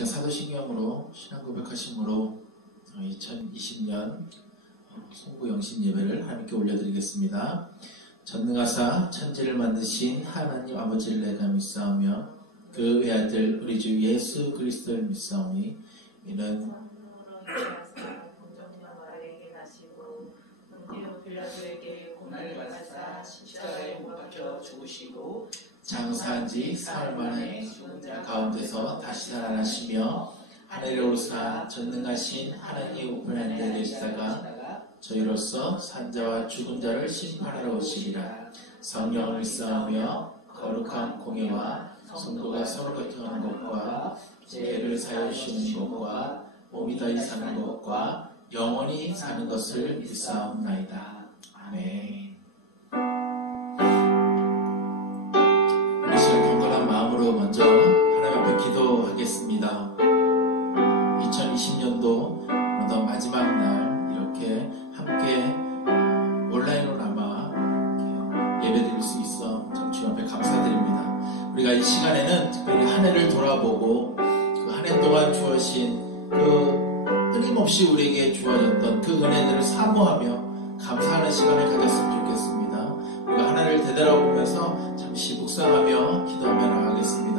시간 사도신경으로 신앙 고백하심으로 2020년 송구 영신 예배를 하나님께 올려드리겠습니다. 전능하사 천지를 만드신 하나님 아버지를 내가 믿사오며 그 외아들 우리 주 예수 그리스도를 믿사오니 이는 빌라도에게 고난을 받으사 십자가에 못 박혀 죽으시고 장사한 지 사흘 만에 죽은 자 가운데서 다시 살아나시며 하늘에 오르사 전능하신 하나님의 우편한 데 계시다가 저희로서 산자와 죽은 자를 심판하러 오시리라. 성령을 믿사오며 거룩한 공예와 성도가 서로 교통하는 것과 죄를 사하여 주시는 것과 몸이 다시 사는 것과 영원히 사는 것을 믿사옵나이다. 아멘. 우리 시간 경건한 마음으로 먼저 하나님 앞에 기도하겠습니다. 2020년도 어떤 마지막 날 이렇게 함께 온라인으로나마 예배드릴 수 있어 참 주님 앞에 감사드립니다. 우리가 이 시간에는 특별히 한 해를 돌아보고 그 한 해 동안 주어진 끊임없이 우리에게 주어졌던 그 은혜들을 사모하며 감사하는 시간을 가졌으면 좋겠습니다. 우리가 하나를 되돌아보면서 잠시 묵상하며 기도하며 나가겠습니다.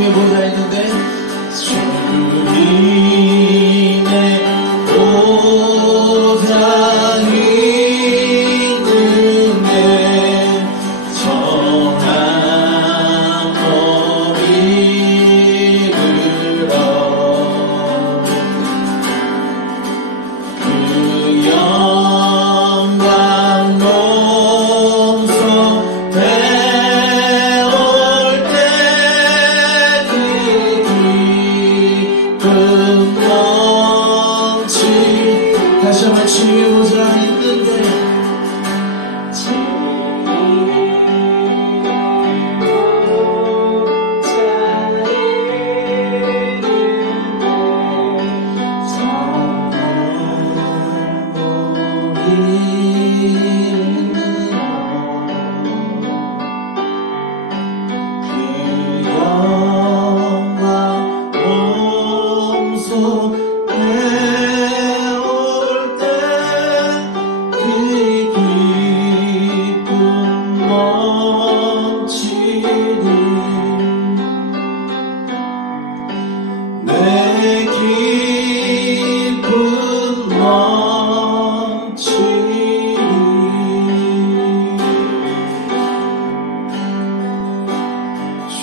주님의 보좌에 있는데 주님의 보좌에 있는데 정한 몸이 들어 그 영광 몸소 배울 때 그 기쁨 넘치 다시 한번 주님의 보좌에 있는데 내 기쁨 넘치리 주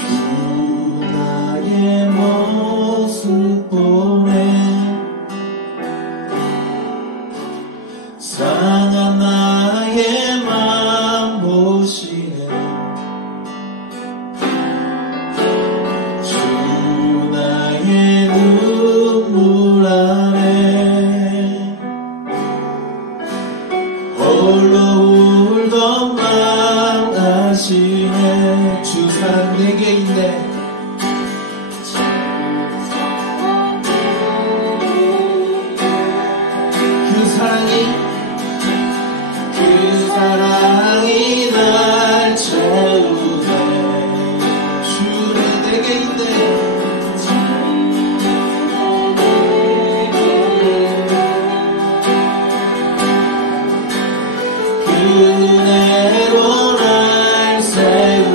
나의 모습 보네 상한 나의 맘 보시네 주 나의 눈물 안에 홀로 울던 맘 아시네 주 사랑 내게 있네 그 사랑이 날 채우네 주는 내게 있네 그 은혜로 날 세우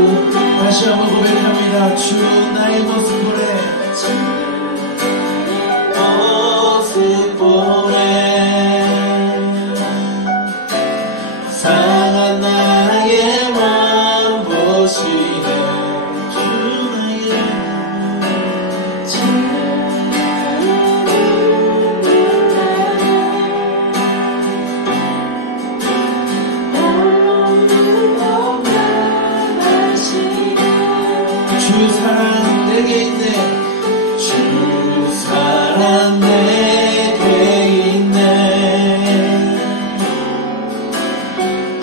다시 한번 고백합니다 주 나의 모습 보내 모습 보내 상한 나의 맘 보시네 주 나의 주 사랑 내게 있네 주 사랑 내게 있네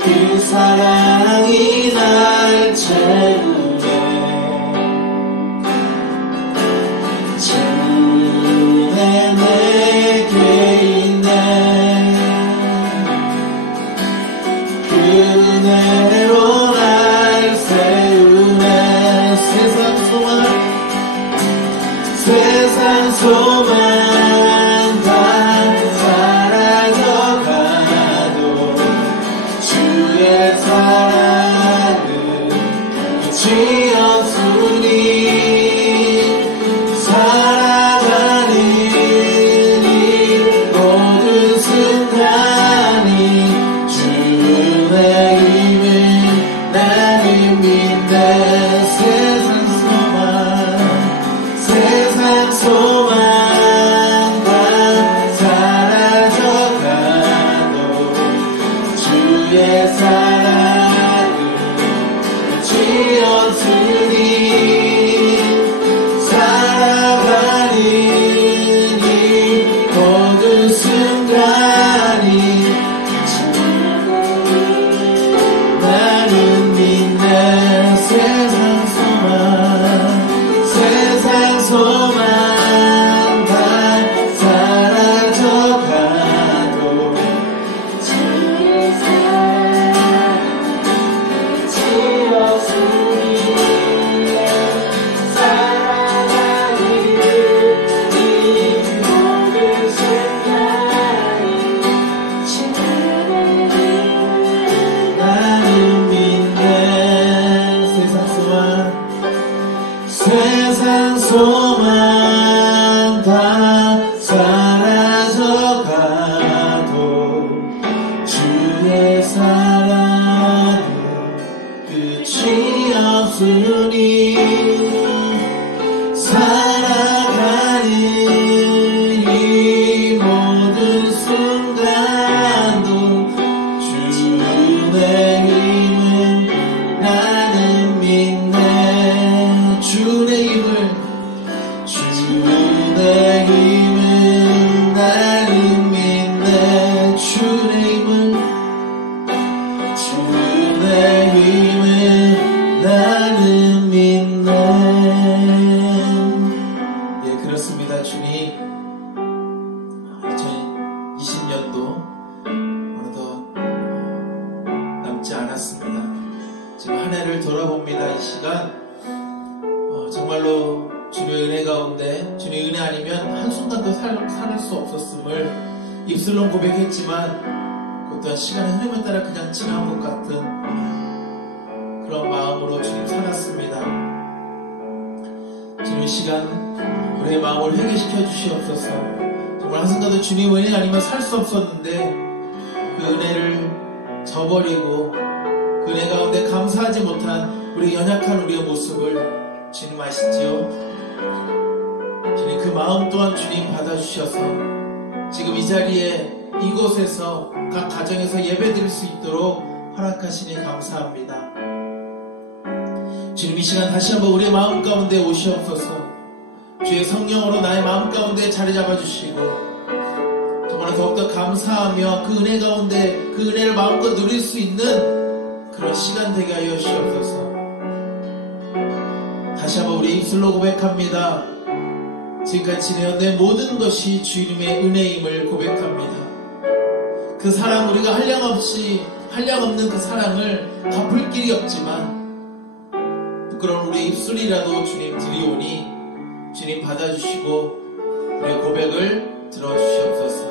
그 사랑이 날 채우네 주내 내게 있네 그 은혜로 날 세우네 세상 소망 다 사라져가도 주의 사랑은 끝이 없으니 살아가는 이 모든 순간이 주의 힘을 나는 믿네 세상 소망 세상 소망 다 사라져가도 주의 사랑은 끝이 없으니 살아가는 이 모든 순간도 주의 힘을 나는 믿네. 주의 힘을 나는 믿네. 주의 힘을 나는 믿네. 예, 그렇습니다. 주님, 2020년도 어느덧 남지 않았습니다. 지금 한 해를 돌아봅니다. 이 시간 정말로 주님의 은혜 가운데, 주님의 은혜 아니면 한순간도 살 수 없었음을 입술로 고백했지만 그 또한 시간의 흐름에 따라 그냥 지나온 것 같은 그런 마음으로 주님 살았습니다. 주님, 이 시간 우리의 마음을 회개시켜 주시옵소서. 정말 한순간도 주님의 은혜 아니면 살 수 없었는데 그 은혜를 저버리고 그 은혜 가운데 감사하지 못한 우리 연약한 우리의 모습을 주님 아시지요? 주님, 그 마음 또한 주님 받아주셔서 지금 이 자리에 이곳에서 각 가정에서 예배드릴 수 있도록 허락하시니 감사합니다. 주님, 이 시간 다시 한번 우리의 마음 가운데 오시옵소서. 주의 성령으로 나의 마음 가운데 자리 잡아주시고 정말 더욱더 감사하며 그 은혜 가운데 그 은혜를 마음껏 누릴 수 있는 그런 시간 되게 하여 주시옵소서. 다시 한번 우리 입술로 고백합니다. 지금까지 지내온 내 모든 것이 주님의 은혜임을 고백합니다. 그 사랑, 우리가 한량없는 그 사랑을 갚을 길이 없지만 부끄러운 우리 입술이라도 주님 드리오니 주님 받아주시고 우리의 고백을 들어주시옵소서.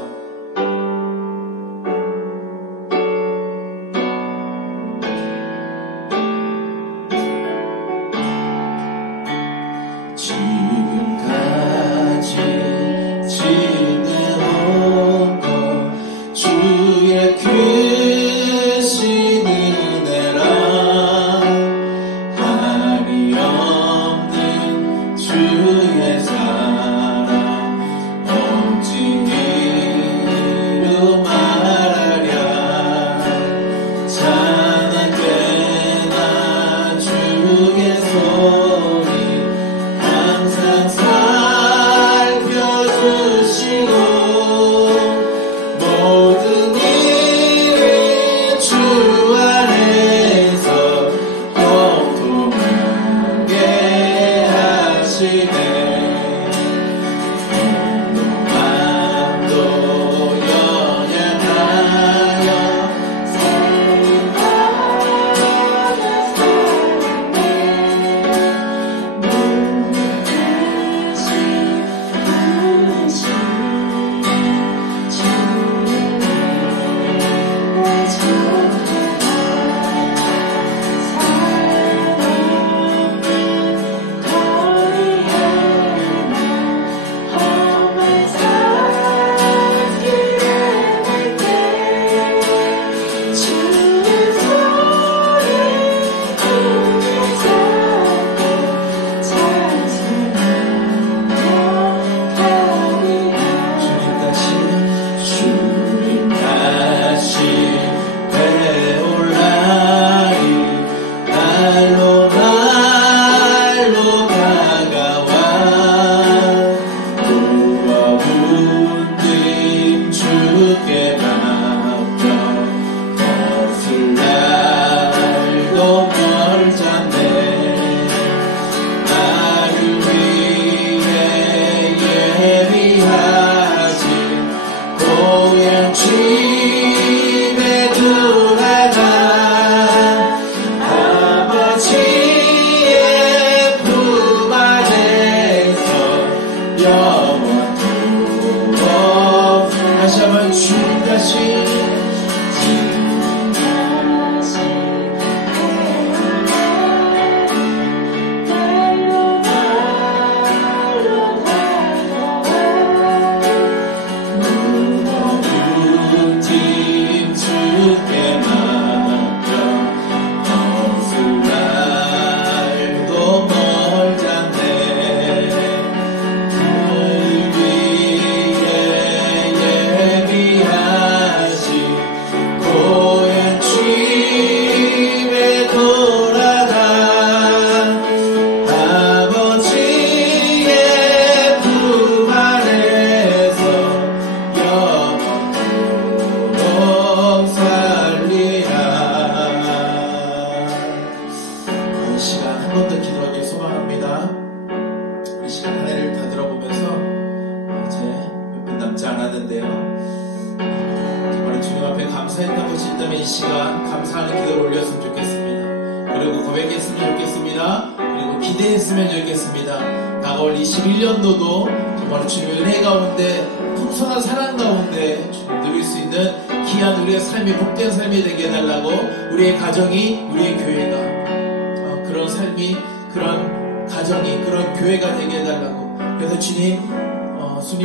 하나님의 이 시간 감사하는 기도를 올렸으면 좋겠습니다. 그리고 고백했으면 좋겠습니다. 그리고 기대했으면 좋겠습니다. 다가올 21년도도 정말 주님의 은혜 가운데 풍성한 사랑 가운데 주님 누릴 수 있는 귀한 우리의 삶이 복된 삶이 되게 해달라고, 우리의 가정이, 우리의 교회가 그런 삶이, 그런 가정이, 그런 교회가 되게 해달라고. 그래서 주님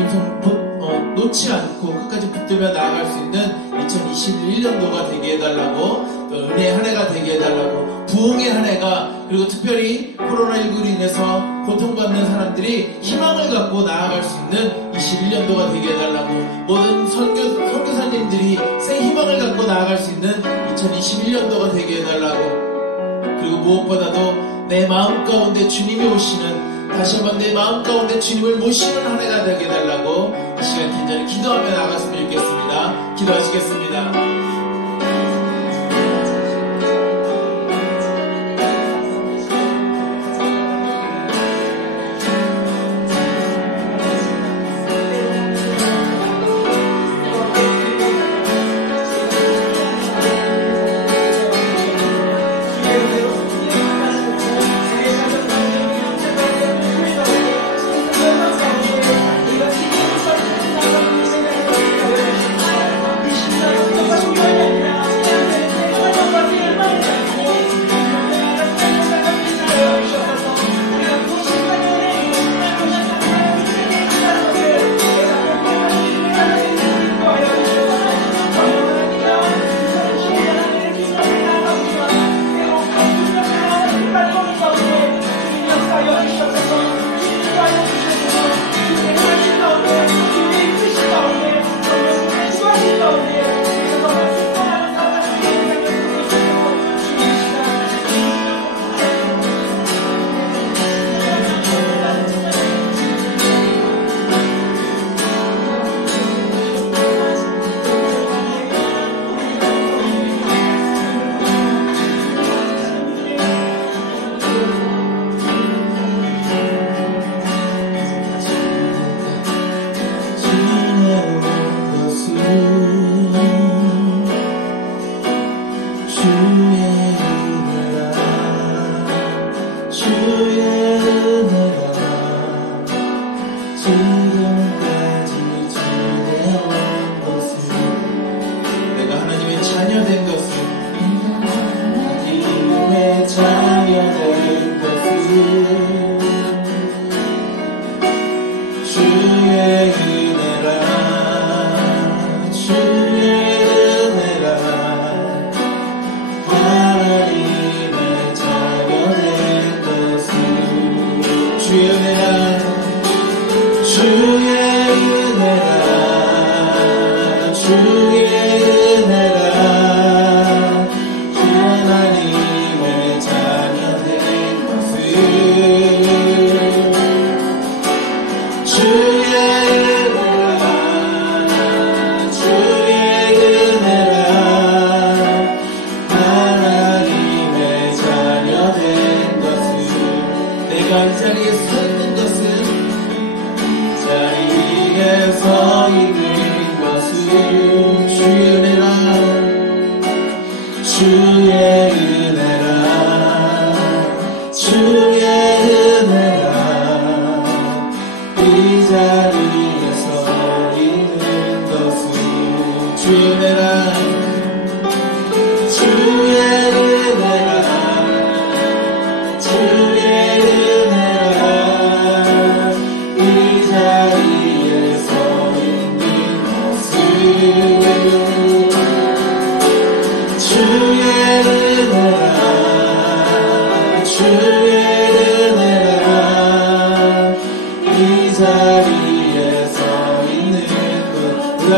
손 놓지 않고 끝까지 붙들며 나아갈 수 있는 2021년도가 되게 해달라고, 또 은혜의 한 해가 되게 해달라고, 부흥의 한 해가, 그리고 특별히 코로나19로 인해서 고통받는 사람들이 희망을 갖고 나아갈 수 있는 21년도가 되게 해달라고, 모든 선교사님들이 새 희망을 갖고 나아갈 수 있는 2021년도가 되게 해달라고, 그리고 무엇보다도 내 마음 가운데 주님이 오시는, 다시 한번 내 마음 가운데 주님을 모시는 한 해가 되게 해달라고 이 시간 간절히 기도하며 나갔으면 좋겠습니다. 기도하시겠습니다.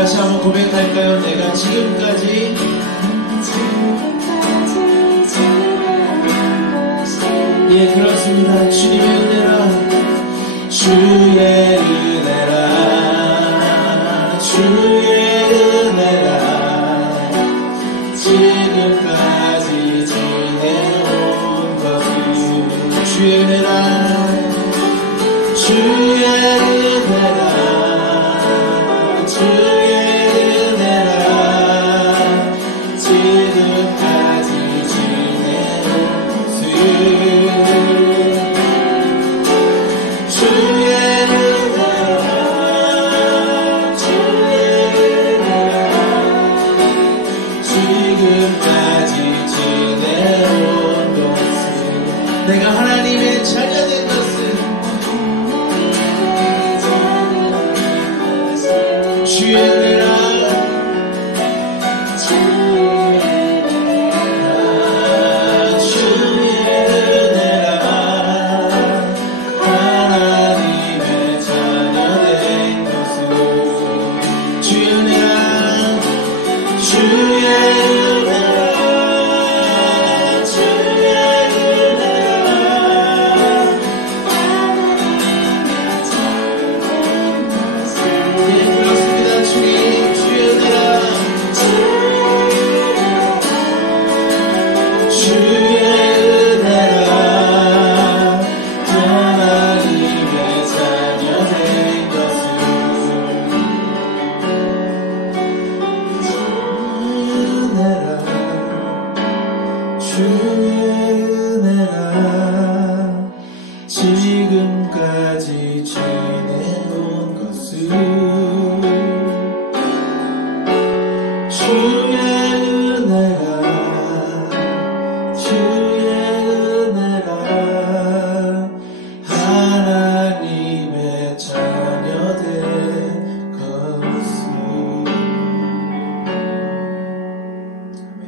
다시 한번 고백할까요? 내가 지금까지 예, 그렇습니다. 주님의 은혜라, 주의 은혜라, 주의 은혜라, 지금까지 지내온 것은 주의 은혜라, 주의 은혜라, 주의 은혜라, 지금까지 지내온 것은 주의 은혜라 하나님의 자녀된 것을. 아멘.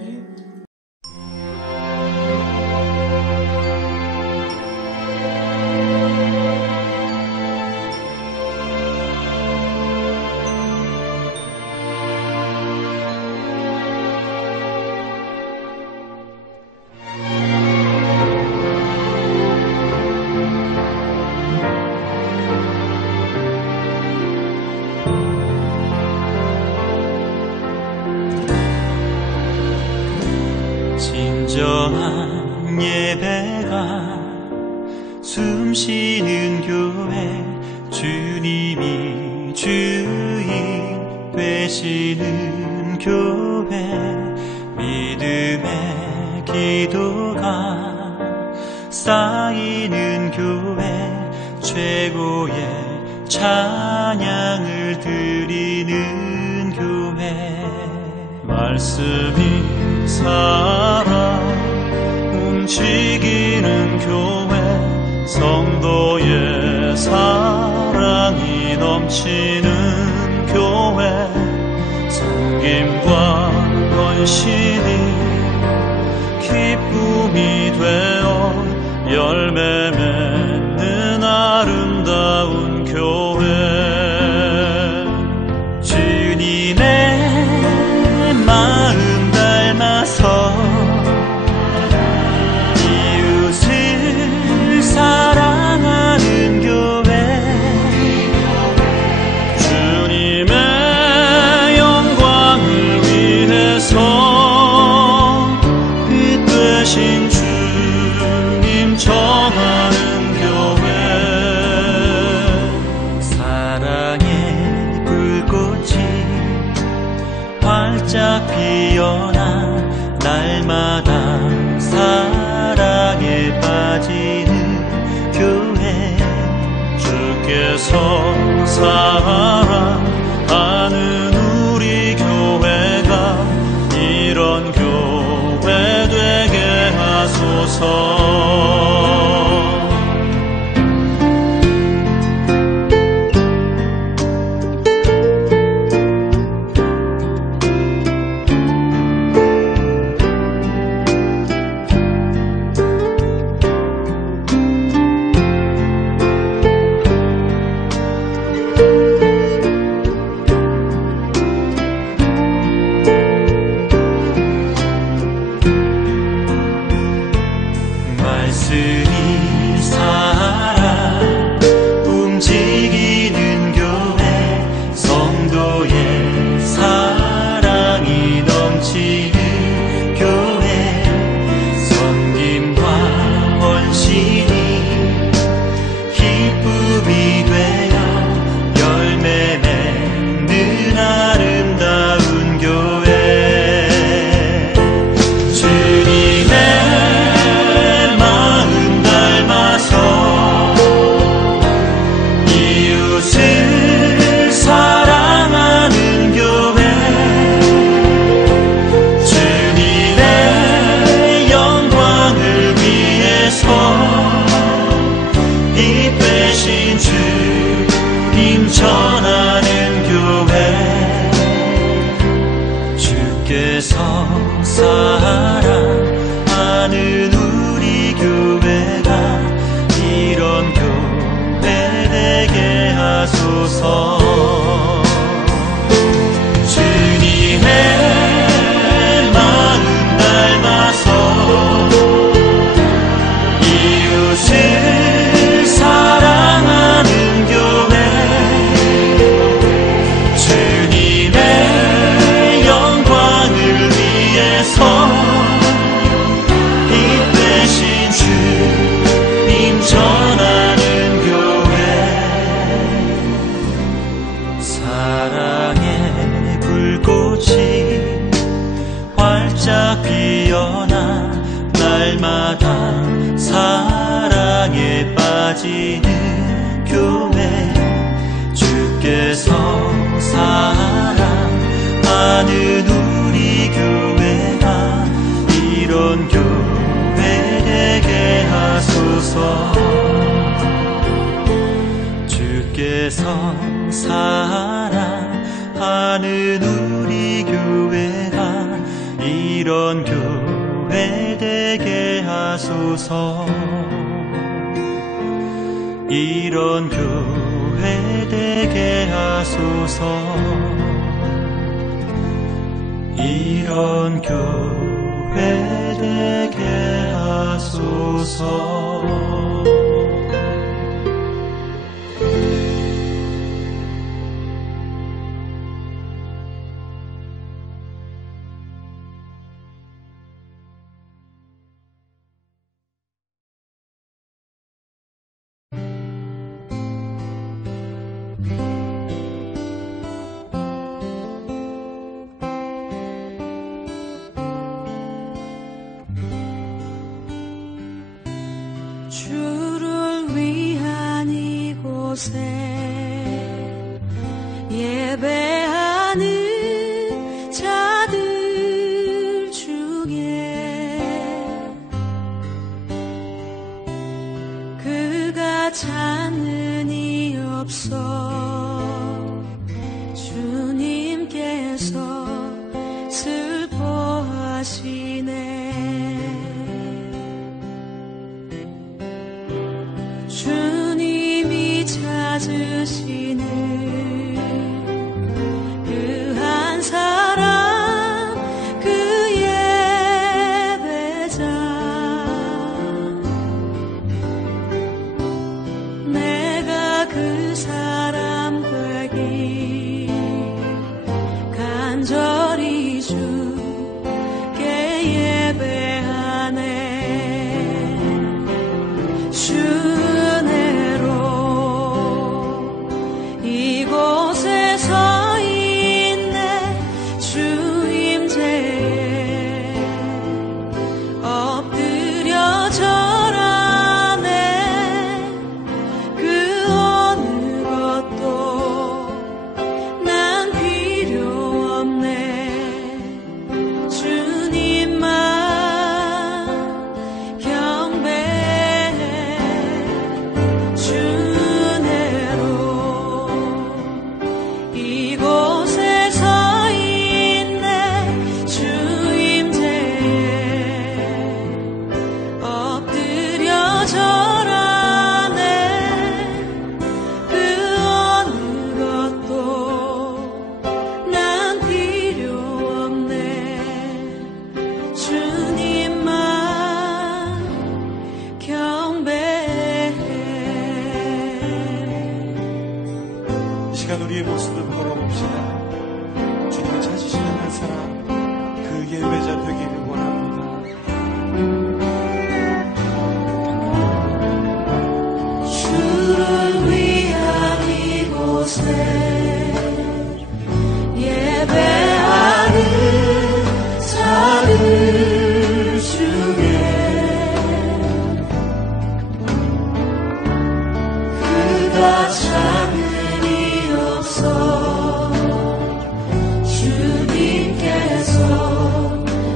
진정한 예배가 숨쉬는 교회, 주님이 주인 되시는 교회, 믿음의 기도가 쌓이는 교회, 최고의 찬양을 드리는 교회. 말씀이 살아 움직이는 교회, 성도의 사랑이 넘치는 교회, 섬김과 헌신이 기쁨이 되어 열매 맺는 아름다운 교회. 주님의 마음 닮아서 이웃을 사랑하는 교회, 주님의 영광을 위해서 빛 되신 주님 전하는 교회. 사랑의 불꽃이 활짝 피어나 날마다 사랑에 빠지는 교회, 주께서 사랑하는 우리 교회가 이런 교회 되게 하소서. 말씀이 살아 움직이는 교회, 성도의 사랑이 넘치는 교회, 섬김과 헌신이 기쁨이 되어 열매 맺는 아름다운 교회. 이웃을 사랑하는 교회, 주님의 영광을 위해서 빛 되신 주님 전하는 교회, 주께서 사랑하는 우리 교회가 이런 교회 되게 하소서. 주님의 마음 닮아서 이웃을 사랑하는 교회, 주님의 영광을 위해서 빛 되신 주님 전하는 교회. 교회 주께서 사랑하는 우리 교회가 이런 교회 되게 하소서. 주께서 사랑하는 우리 교회가 이런 교회 되게 하소서. 이런 교회 되게 하소서. 이런 교회 되게 하소서. 주를 위한 이곳에 예배하는 자들 중에 그가 찾는 이 없어 주님께서 슬퍼하시네. 주님이 찾으시는 그 한 사람 그 예배자 내가 그 사람 되기 간절히 주께 예배하네. 이곳에 서 있네. 주 임재에 엎드려 절하네. 그 어느 것도 난 필요 없네. 주님만 경배해. 이곳에 서 있네. 주 임재에 엎드려 절하네. 그 어느 것도 난 필요 없네. 주님만 경배해. 이 시간 우리의 모습을 걸어봅시다. 주님이 찾으시는 한 사람 그 예배자 되기를 원합니다. 주를 위한 이곳에 예배하는 자들 중에 그가 찾는 이 없어 주님께서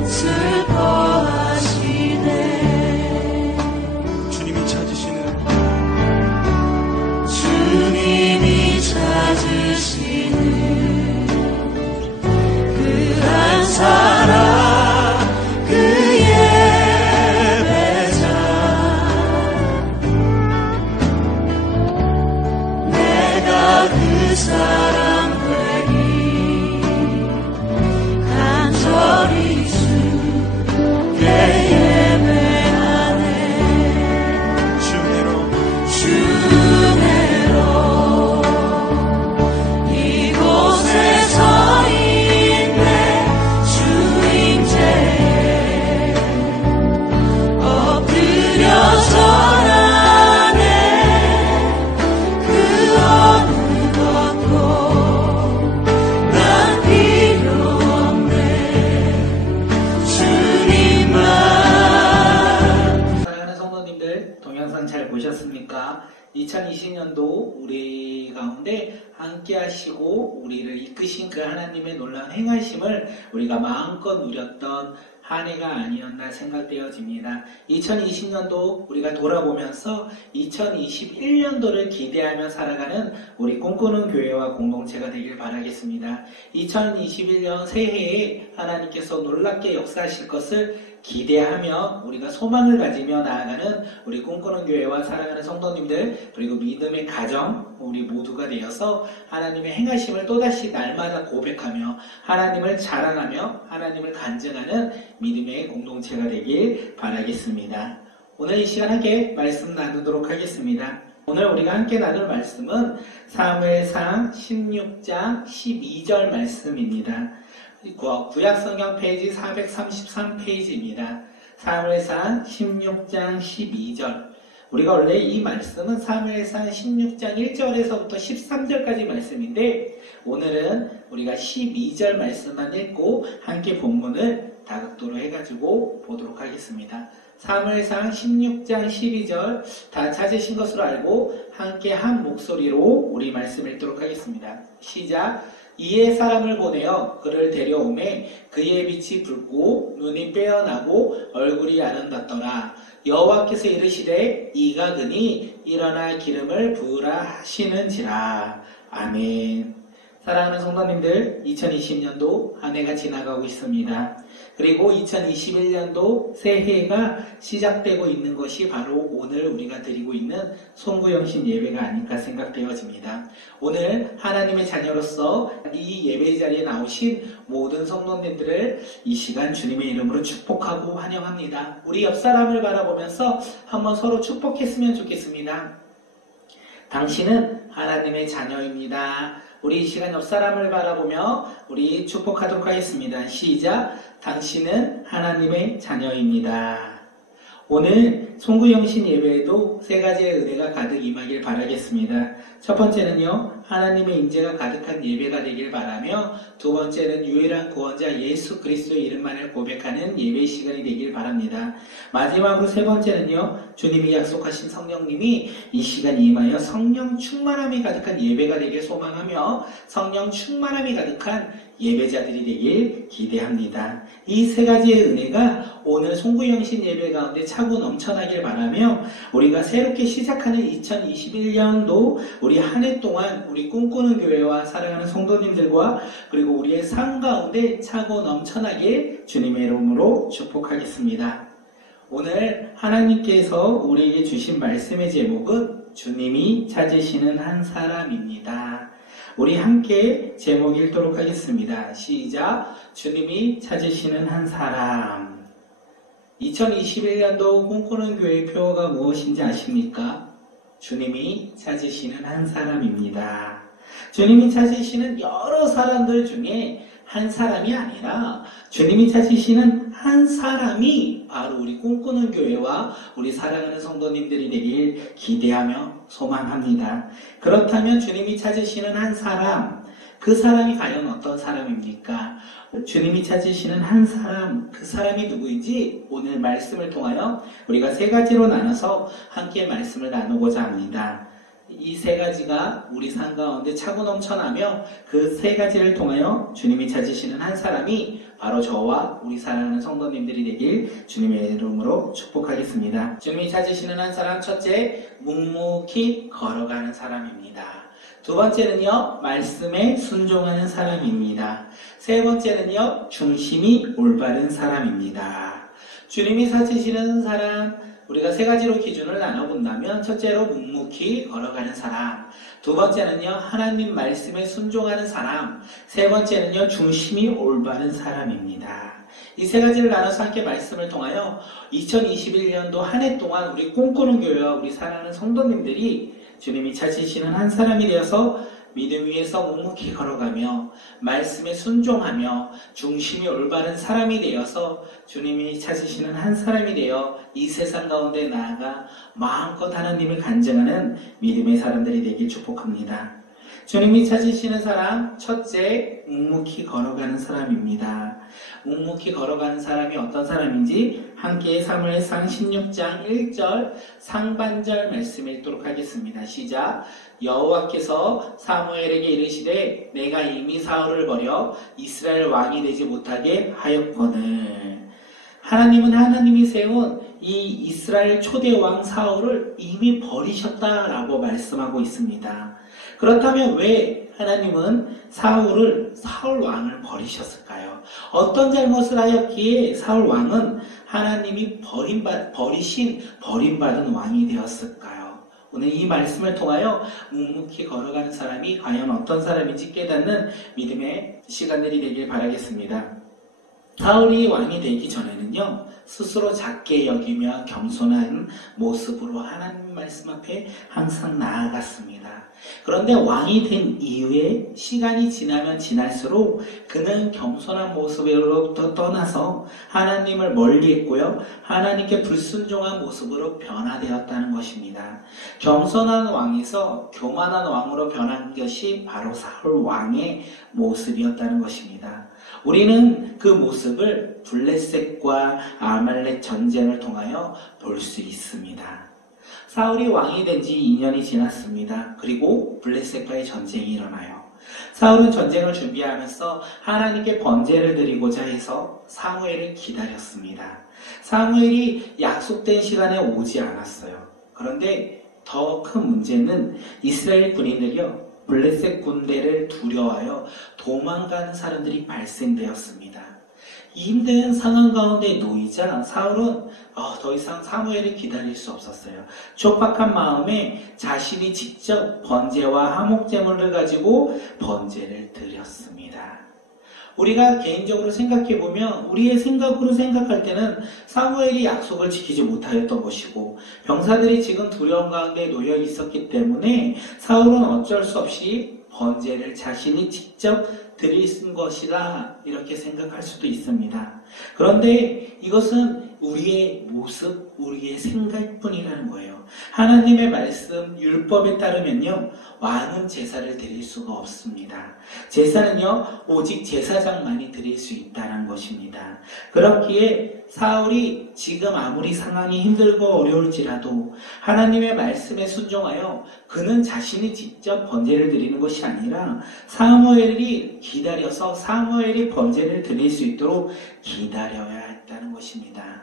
슬퍼하시네. 주님이 찾으시는 그 한 사람 그 예배자 내가 그 사람 되기 간절히 주께 예배하네. 주내로 이곳에 서 있네. 주 임재에 엎드려 절하네. 그 어느 것도 2020년도 우리 가운데 함께 하시고 우리를 이끄신 그 하나님의 놀라운 행하심을 우리가 마음껏 누렸던 한 해가 아니었나 생각되어집니다. 2020년도 우리가 돌아보면서 2021년도를 기대하며 살아가는 우리 꿈꾸는 교회와 공동체가 되길 바라겠습니다. 2021년 새해에 하나님께서 놀랍게 역사하실 것을 기대하며 우리가 소망을 가지며 나아가는 우리 꿈꾸는 교회와 사랑하는 성도님들, 그리고 믿음의 가정 우리 모두가 되어서 하나님의 행하심을 또다시 날마다 고백하며 하나님을 자랑하며 하나님을 간증하는 믿음의 공동체가 되길 바라겠습니다. 오늘 이 시간 함께 말씀 나누도록 하겠습니다. 오늘 우리가 함께 나눌 말씀은 사무엘상 16장 12절 말씀입니다. 구약성경 페이지 433페이지입니다. 사무엘상 16장 12절. 우리가 원래 이 말씀은 사무엘상 16장 1절에서부터 13절까지 말씀인데 오늘은 우리가 12절 말씀만 읽고 함께 본문을 다각도로 해가지고 보도록 하겠습니다. 사무엘상 16장 12절 다 찾으신 것으로 알고 함께 한 목소리로 우리 말씀 읽도록 하겠습니다. 시작. 이에 사람을 보내어 그를 데려오매 그의 빛이 붉고 눈이 빼어나고 얼굴이 아름답더라. 여호와께서 이르시되 이가 그니 일어나 기름을 부으라 하시는지라. 아멘. 사랑하는 성도님들, 2020년도 한 해가 지나가고 있습니다. 그리고 2021년도 새해가 시작되고 있는 것이 바로 오늘 우리가 드리고 있는 송구영신 예배가 아닐까 생각되어집니다. 오늘 하나님의 자녀로서 이 예배 자리에 나오신 모든 성도님들을 이 시간 주님의 이름으로 축복하고 환영합니다. 우리 옆 사람을 바라보면서 한번 서로 축복했으면 좋겠습니다. 당신은 하나님의 자녀입니다. 우리 이 시간 옆 사람을 바라보며 우리 축복하도록 하겠습니다. 시작. 당신은 하나님의 자녀입니다. 오늘 송구영신 예배에도 세 가지의 은혜가 가득 임하길 바라겠습니다. 첫 번째는요, 하나님의 임재가 가득한 예배가 되길 바라며, 두 번째는 유일한 구원자 예수 그리스도의 이름만을 고백하는 예배 시간이 되길 바랍니다. 마지막으로 세 번째는요, 주님이 약속하신 성령님이 이 시간 임하여 성령 충만함이 가득한 예배가 되길 소망하며 성령 충만함이 가득한 예배자들이 되길 기대합니다. 이 세 가지의 은혜가 오늘 송구영신 예배 가운데 차고 넘쳐나길 바라며 우리가 새롭게 시작하는 2021년도 우리 한 해 동안 우리 꿈꾸는 교회와 사랑하는 성도님들과 그리고 우리의 삶 가운데 차고 넘쳐나길 주님의 이름으로 축복하겠습니다. 오늘 하나님께서 우리에게 주신 말씀의 제목은 주님이 찾으시는 한 사람입니다. 우리 함께 제목 읽도록 하겠습니다. 시작. 주님이 찾으시는 한 사람. 2021년도 꿈꾸는 교회의 표어가 무엇인지 아십니까? 주님이 찾으시는 한 사람입니다. 주님이 찾으시는 여러 사람들 중에 한 사람이 아니라 주님이 찾으시는 한 사람이 바로 우리 꿈꾸는 교회와 우리 사랑하는 성도님들이 되길 기대하며 소망합니다. 그렇다면 주님이 찾으시는 한 사람, 그 사람이 과연 어떤 사람입니까? 주님이 찾으시는 한 사람, 그 사람이 누구인지 오늘 말씀을 통하여 우리가 세 가지로 나눠서 함께 말씀을 나누고자 합니다. 이 세 가지가 우리 삶 가운데 차고 넘쳐나며 그 세 가지를 통하여 주님이 찾으시는 한 사람이 바로 저와 우리 사랑하는 성도님들이 되길 주님의 이름으로 축복하겠습니다. 주님이 찾으시는 한 사람, 첫째, 묵묵히 걸어가는 사람입니다. 두 번째는요, 말씀에 순종하는 사람입니다. 세 번째는요, 중심이 올바른 사람입니다. 주님이 찾으시는 사람, 우리가 세 가지로 기준을 나눠본다면 첫째로 묵묵히 걸어가는 사람, 두 번째는요 하나님 말씀에 순종하는 사람, 세 번째는요 중심이 올바른 사람입니다. 이 세 가지를 나눠서 함께 말씀을 통하여 2021년도 한 해 동안 우리 꿈꾸는 교회와 우리 사랑하는 성도님들이 주님이 찾으시는 한 사람이 되어서 믿음 위에서 묵묵히 걸어가며 말씀에 순종하며 중심이 올바른 사람이 되어서 주님이 찾으시는 한 사람이 되어 이 세상 가운데 나아가 마음껏 하나님을 간증하는 믿음의 사람들이 되길 축복합니다. 주님이 찾으시는 사람, 첫째, 묵묵히 걸어가는 사람입니다. 묵묵히 걸어가는 사람이 어떤 사람인지 함께 사무엘상 16장 1절 상반절 말씀 읽도록 하겠습니다. 시작. 여호와께서 사무엘에게 이르시되 내가 이미 사울을 버려 이스라엘 왕이 되지 못하게 하였거늘. 하나님은 하나님이 세운 이 이스라엘 초대 왕 사울을 이미 버리셨다라고 말씀하고 있습니다. 그렇다면 왜 하나님은 사울 왕을 버리셨을까요? 어떤 잘못을 하였기에 사울 왕은 하나님이 버림받은 왕이 되었을까요? 오늘 이 말씀을 통하여 묵묵히 걸어가는 사람이 과연 어떤 사람인지 깨닫는 믿음의 시간들이 되길 바라겠습니다. 사울이 왕이 되기 전에는요, 스스로 작게 여기며 겸손한 모습으로 하나님 말씀 앞에 항상 나아갔습니다. 그런데 왕이 된 이후에 시간이 지나면 지날수록 그는 겸손한 모습으로부터 떠나서 하나님을 멀리했고요, 하나님께 불순종한 모습으로 변화되었다는 것입니다. 겸손한 왕에서 교만한 왕으로 변한 것이 바로 사울 왕의 모습이었다는 것입니다. 우리는 그 모습을 블레셋과 아말렉 전쟁을 통하여 볼 수 있습니다. 사울이 왕이 된 지 2년이 지났습니다. 그리고 블레셋과의 전쟁이 일어나요. 사울은 전쟁을 준비하면서 하나님께 번제를 드리고자 해서 사무엘을 기다렸습니다. 사무엘이 약속된 시간에 오지 않았어요. 그런데 더 큰 문제는 이스라엘 군인들이요, 블레셋 군대를 두려워하여 도망가는 사람들이 발생되었습니다. 이 힘든 상황 가운데 놓이자 사울은 더 이상 사무엘을 기다릴 수 없었어요. 촉박한 마음에 자신이 직접 번제와 화목제물을 가지고 번제를 드렸습니다. 우리가 개인적으로 생각해보면 우리의 생각으로 생각할 때는 사무엘이 약속을 지키지 못하였던 것이고 병사들이 지금 두려움 가운데 놓여 있었기 때문에 사울은 어쩔 수 없이 번제를 자신이 직접 드릴 것이다 이렇게 생각할 수도 있습니다. 그런데 이것은 우리의 모습, 우리의 생각뿐이라는 거예요. 하나님의 말씀, 율법에 따르면요, 왕은 제사를 드릴 수가 없습니다. 제사는요, 오직 제사장만이 드릴 수 있다는 것입니다. 그렇기에 사울이 지금 아무리 상황이 힘들고 어려울지라도 하나님의 말씀에 순종하여 그는 자신이 직접 번제를 드리는 것이 아니라 사무엘이 기다려서 사무엘이 번제를 드릴 수 있도록 기다려야 했다는 것입니다.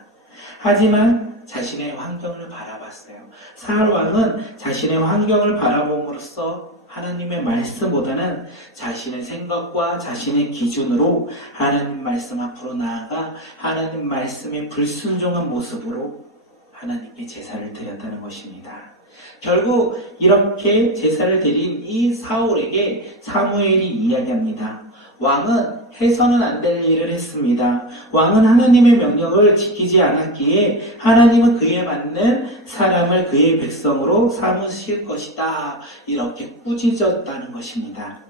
하지만 자신의 환경을 바라봤어요. 사울 왕은 자신의 환경을 바라봄으로써 하나님의 말씀보다는 자신의 생각과 자신의 기준으로 하나님 말씀 앞으로 나아가 하나님 말씀에 불순종한 모습으로 하나님께 제사를 드렸다는 것입니다. 결국 이렇게 제사를 드린 이 사울에게 사무엘이 이야기합니다. 왕은 해서는 안 될 일을 했습니다. 왕은 하나님의 명령을 지키지 않았기에 하나님은 그에 맞는 사람을 그의 백성으로 삼으실 것이다. 이렇게 꾸짖었다는 것입니다.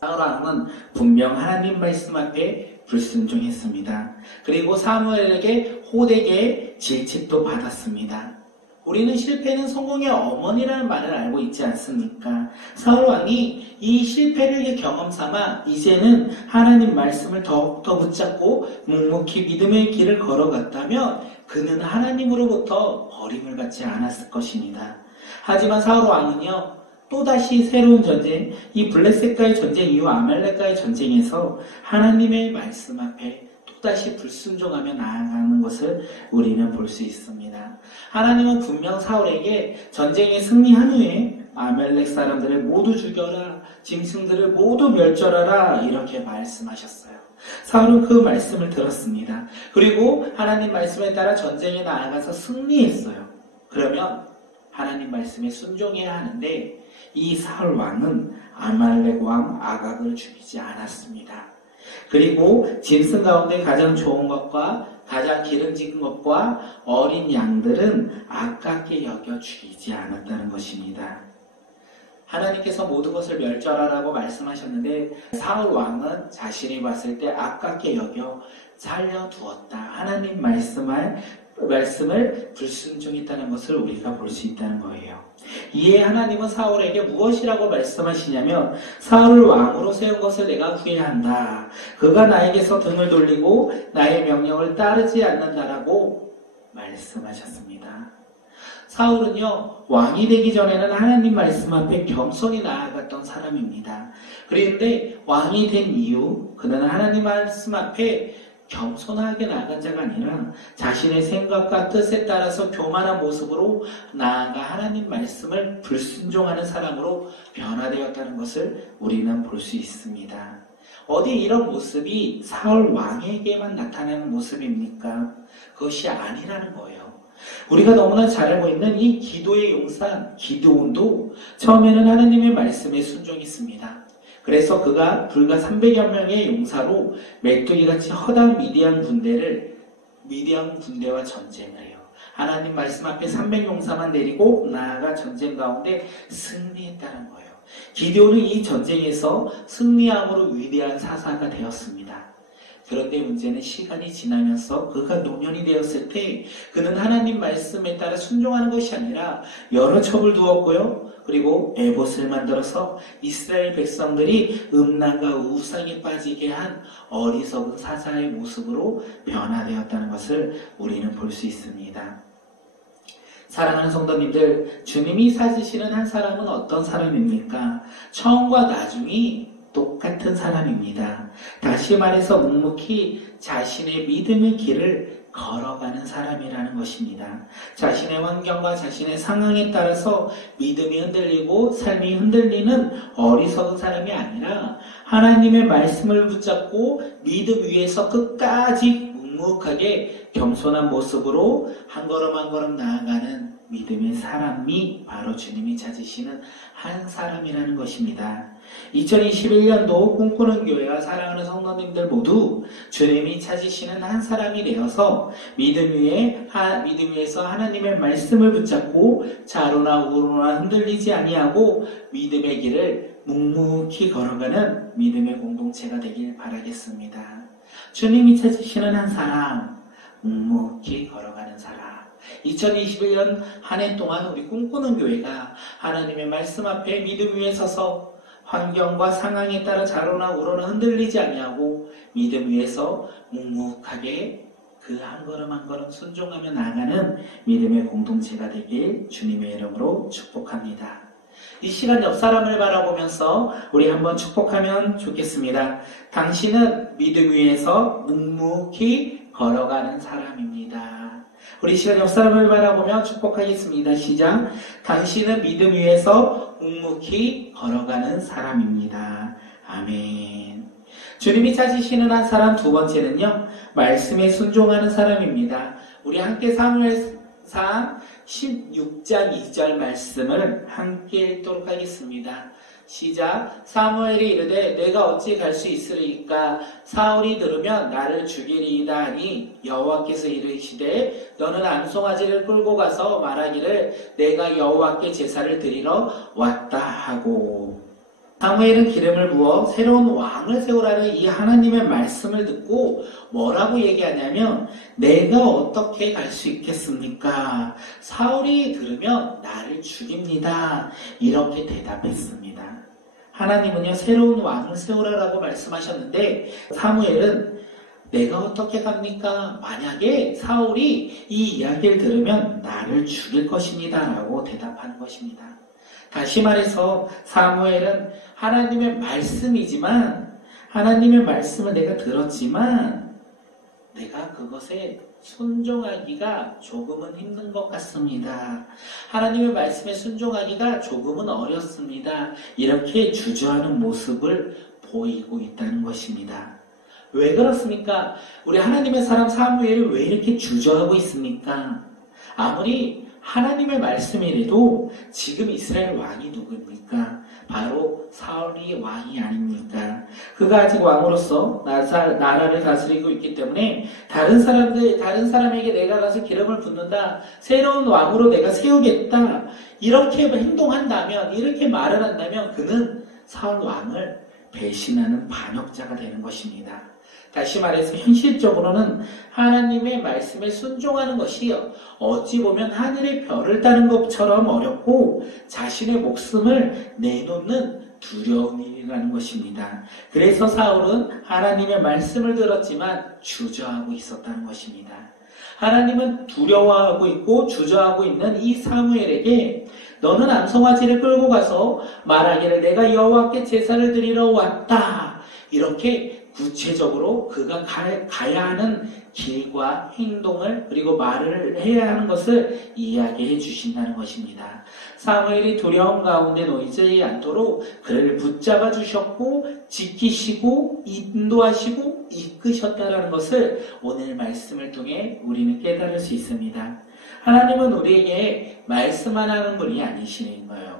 사울 왕은 분명 하나님 말씀 앞에 불순종했습니다. 그리고 사무엘에게 호되게 질책도 받았습니다. 우리는 실패는 성공의 어머니라는 말을 알고 있지 않습니까? 사울 왕이 이 실패를 경험 삼아 이제는 하나님 말씀을 더욱더 붙잡고 묵묵히 믿음의 길을 걸어갔다면 그는 하나님으로부터 버림을 받지 않았을 것입니다. 하지만 사울 왕은요, 또다시 새로운 전쟁, 이 블레셋과의 전쟁 이후 아말렉과의 전쟁에서 하나님의 말씀 앞에 또다시 불순종하며 나아가는 것을 우리는 볼 수 있습니다. 하나님은 분명 사울에게 전쟁에 승리한 후에 아말렉 사람들을 모두 죽여라, 짐승들을 모두 멸절하라 이렇게 말씀하셨어요. 사울은 그 말씀을 들었습니다. 그리고 하나님 말씀에 따라 전쟁에 나아가서 승리했어요. 그러면 하나님 말씀에 순종해야 하는데 이 사울 왕은 아말렉 왕 아각을 죽이지 않았습니다. 그리고 짐승 가운데 가장 좋은 것과 가장 기름진 것과 어린 양들은 아깝게 여겨 죽이지 않았다는 것입니다. 하나님께서 모든 것을 멸절하라고 말씀하셨는데 사울 왕은 자신이 봤을 때 아깝게 여겨 살려두었다. 하나님 말씀을 말씀을 불순종했다는 것을 우리가 볼 수 있다는 거예요. 이에 하나님은 사울에게 무엇이라고 말씀하시냐면 사울을 왕으로 세운 것을 내가 후회한다. 그가 나에게서 등을 돌리고 나의 명령을 따르지 않는다라고 말씀하셨습니다. 사울은요, 왕이 되기 전에는 하나님 말씀 앞에 겸손히 나아갔던 사람입니다. 그런데 왕이 된 이후 그는 하나님 말씀 앞에 겸손하게 나아간 자가 아니라 자신의 생각과 뜻에 따라서 교만한 모습으로 나아가 하나님 말씀을 불순종하는 사람으로 변화되었다는 것을 우리는 볼 수 있습니다. 어디 이런 모습이 사울 왕에게만 나타나는 모습입니까? 그것이 아니라는 거예요. 우리가 너무나 잘 알고 있는 이 기도의 용사 기드온도 처음에는 하나님의 말씀에 순종했습니다. 그래서 그가 불과 300여 명의 용사로 메뚜기같이 허다한 미디안 군대와 전쟁을 해요. 하나님 말씀 앞에 300용사만 내리고 나아가 전쟁 가운데 승리했다는 거예요. 기드온은 이 전쟁에서 승리함으로 위대한 사사가 되었습니다. 그런데 문제는 시간이 지나면서 그가 노년이 되었을 때 그는 하나님 말씀에 따라 순종하는 것이 아니라 여러 첩을 두었고요. 그리고 에봇을 만들어서 이스라엘 백성들이 음란과 우상에 빠지게 한 어리석은 사자의 모습으로 변화되었다는 것을 우리는 볼 수 있습니다. 사랑하는 성도님들, 주님이 찾으시는 한 사람은 어떤 사람입니까? 처음과 나중이 똑같은 사람입니다. 다시 말해서 묵묵히 자신의 믿음의 길을 걸어가는 사람이라는 것입니다. 자신의 환경과 자신의 상황에 따라서 믿음이 흔들리고 삶이 흔들리는 어리석은 사람이 아니라 하나님의 말씀을 붙잡고 믿음 위에서 끝까지 묵묵하게 겸손한 모습으로 한 걸음 한 걸음 나아가는 믿음의 사람이 바로 주님이 찾으시는 한 사람이라는 것입니다. 2021년도 꿈꾸는 교회와 사랑하는 성도님들 모두 주님이 찾으시는 한 사람이 되어서 믿음 위에서 하나님의 말씀을 붙잡고 좌로나 우로나 흔들리지 아니하고 믿음의 길을 묵묵히 걸어가는 믿음의 공동체가 되길 바라겠습니다. 주님이 찾으시는 한 사람, 묵묵히 걸어가는 사람. 2021년 한 해 동안 우리 꿈꾸는 교회가 하나님의 말씀 앞에 믿음 위에 서서 환경과 상황에 따라 좌로나 우로나 흔들리지 아니하고 믿음 위에서 묵묵하게 그 한 걸음 한 걸음 순종하며 나아가는 믿음의 공동체가 되길 주님의 이름으로 축복합니다. 이 시간 옆 사람을 바라보면서 우리 한번 축복하면 좋겠습니다. 당신은 믿음 위에서 묵묵히 걸어가는 사람입니다. 우리 시간 옆 사람을 바라보며 축복하겠습니다. 시작. 당신은 믿음 위에서 묵묵히 걸어가는 사람입니다. 아멘. 주님이 찾으시는 한 사람 두 번째는요, 말씀에 순종하는 사람입니다. 우리 함께 사무엘상 16장 2절 말씀을 함께 읽도록 하겠습니다. 시작. 사무엘이 이르되 내가 어찌 갈 수 있으리이까? 사울이 들으면 나를 죽이리이다 하니 여호와께서 이르시되 너는 암송아지를 끌고 가서 말하기를 내가 여호와께 제사를 드리러 왔다 하고. 사무엘은 기름을 부어 새로운 왕을 세우라는 이 하나님의 말씀을 듣고 뭐라고 얘기하냐면 내가 어떻게 갈 수 있겠습니까? 사울이 들으면 나를 죽입니다. 이렇게 대답했습니다. 하나님은요, 새로운 왕을 세우라라고 말씀하셨는데 사무엘은 내가 어떻게 갑니까? 만약에 사울이 이 이야기를 들으면 나를 죽일 것입니다 라고 대답하는 것입니다. 다시 말해서 사무엘은 하나님의 말씀이지만 하나님의 말씀을 내가 들었지만 내가 그것에 순종하기가 조금은 힘든 것 같습니다. 하나님의 말씀에 순종하기가 조금은 어렵습니다. 이렇게 주저하는 모습을 보이고 있다는 것입니다. 왜 그렇습니까? 우리 하나님의 사람 사무엘이 왜 이렇게 주저하고 있습니까? 아무리 하나님의 말씀이라도 지금 이스라엘 왕이 누구입니까? 바로 사울이 왕이 아닙니까? 그가 아직 왕으로서 나라를 다스리고 있기 때문에 다른 사람에게 내가 가서 기름을 붓는다, 새로운 왕으로 내가 세우겠다, 이렇게 행동한다면, 이렇게 말을 한다면 그는 사울 왕을 배신하는 반역자가 되는 것입니다. 다시 말해서 현실적으로는 하나님의 말씀에 순종하는 것이 어찌 보면 하늘의 별을 따는 것처럼 어렵고 자신의 목숨을 내놓는 두려운 일이라는 것입니다. 그래서 사울은 하나님의 말씀을 들었지만 주저하고 있었다는 것입니다. 하나님은 두려워하고 있고 주저하고 있는 이 사무엘에게 너는 암송아지를 끌고 가서 말하기를 내가 여호와께 제사를 드리러 왔다. 이렇게 구체적으로 그가 가야 하는 길과 행동을 그리고 말을 해야 하는 것을 이야기해 주신다는 것입니다. 사무엘이 두려움 가운데 놓이지 않도록 그를 붙잡아 주셨고 지키시고 인도하시고 이끄셨다는 것을 오늘 말씀을 통해 우리는 깨달을 수 있습니다. 하나님은 우리에게 말씀만 하는 분이 아니시는 거예요.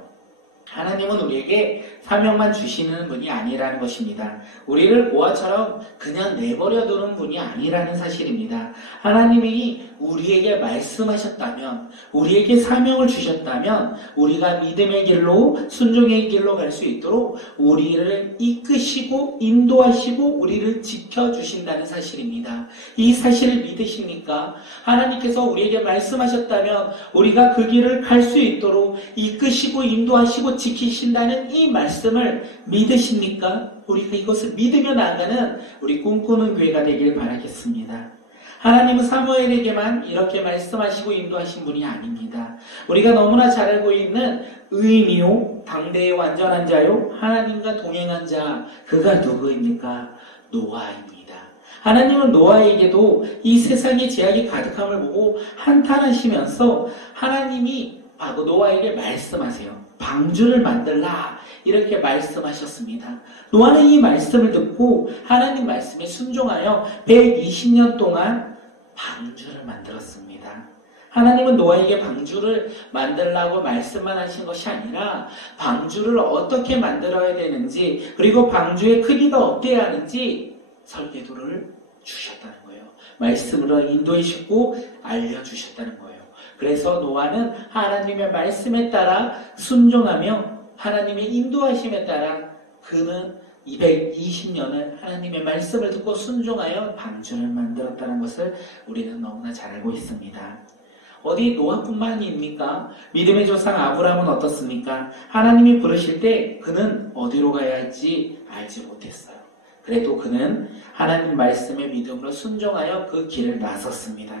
하나님은 우리에게 사명만 주시는 분이 아니라는 것입니다. 우리를 고아처럼 그냥 내버려 두는 분이 아니라는 사실입니다. 하나님이 우리에게 말씀하셨다면, 우리에게 사명을 주셨다면 우리가 믿음의 길로, 순종의 길로 갈 수 있도록 우리를 이끄시고 인도하시고 우리를 지켜주신다는 사실입니다. 이 사실을 믿으십니까? 하나님께서 우리에게 말씀하셨다면 우리가 그 길을 갈 수 있도록 이끄시고 인도하시고 지키신다는 이 말씀을 믿으십니까? 우리가 이것을 믿으며 나아가는 우리 꿈꾸는 교회가 되길 바라겠습니다. 하나님은 사무엘에게만 이렇게 말씀하시고 인도하신 분이 아닙니다. 우리가 너무나 잘 알고 있는 의인이요 당대의 완전한 자요 하나님과 동행한 자, 그가 누구입니까? 노아입니다. 하나님은 노아에게도 이 세상의 제약이 가득함을 보고 한탄하시면서 하나님이 바로 노아에게 말씀하세요. 방주를 만들라 이렇게 말씀하셨습니다. 노아는 이 말씀을 듣고 하나님 말씀에 순종하여 120년 동안 방주를 만들었습니다. 하나님은 노아에게 방주를 만들라고 말씀만 하신 것이 아니라 방주를 어떻게 만들어야 되는지 그리고 방주의 크기가 어때야 하는지 설계도를 주셨다는 거예요. 말씀으로 인도해 주시고 알려주셨다는 거예요. 그래서 노아는 하나님의 말씀에 따라 순종하며 하나님의 인도하심에 따라 그는 220년을 하나님의 말씀을 듣고 순종하여 방주를 만들었다는 것을 우리는 너무나 잘 알고 있습니다. 어디 노아뿐만입니까? 믿음의 조상 아브라함은 어떻습니까? 하나님이 부르실 때 그는 어디로 가야 할지 알지 못했어요. 그래도 그는 하나님 말씀의 믿음으로 순종하여 그 길을 나섰습니다.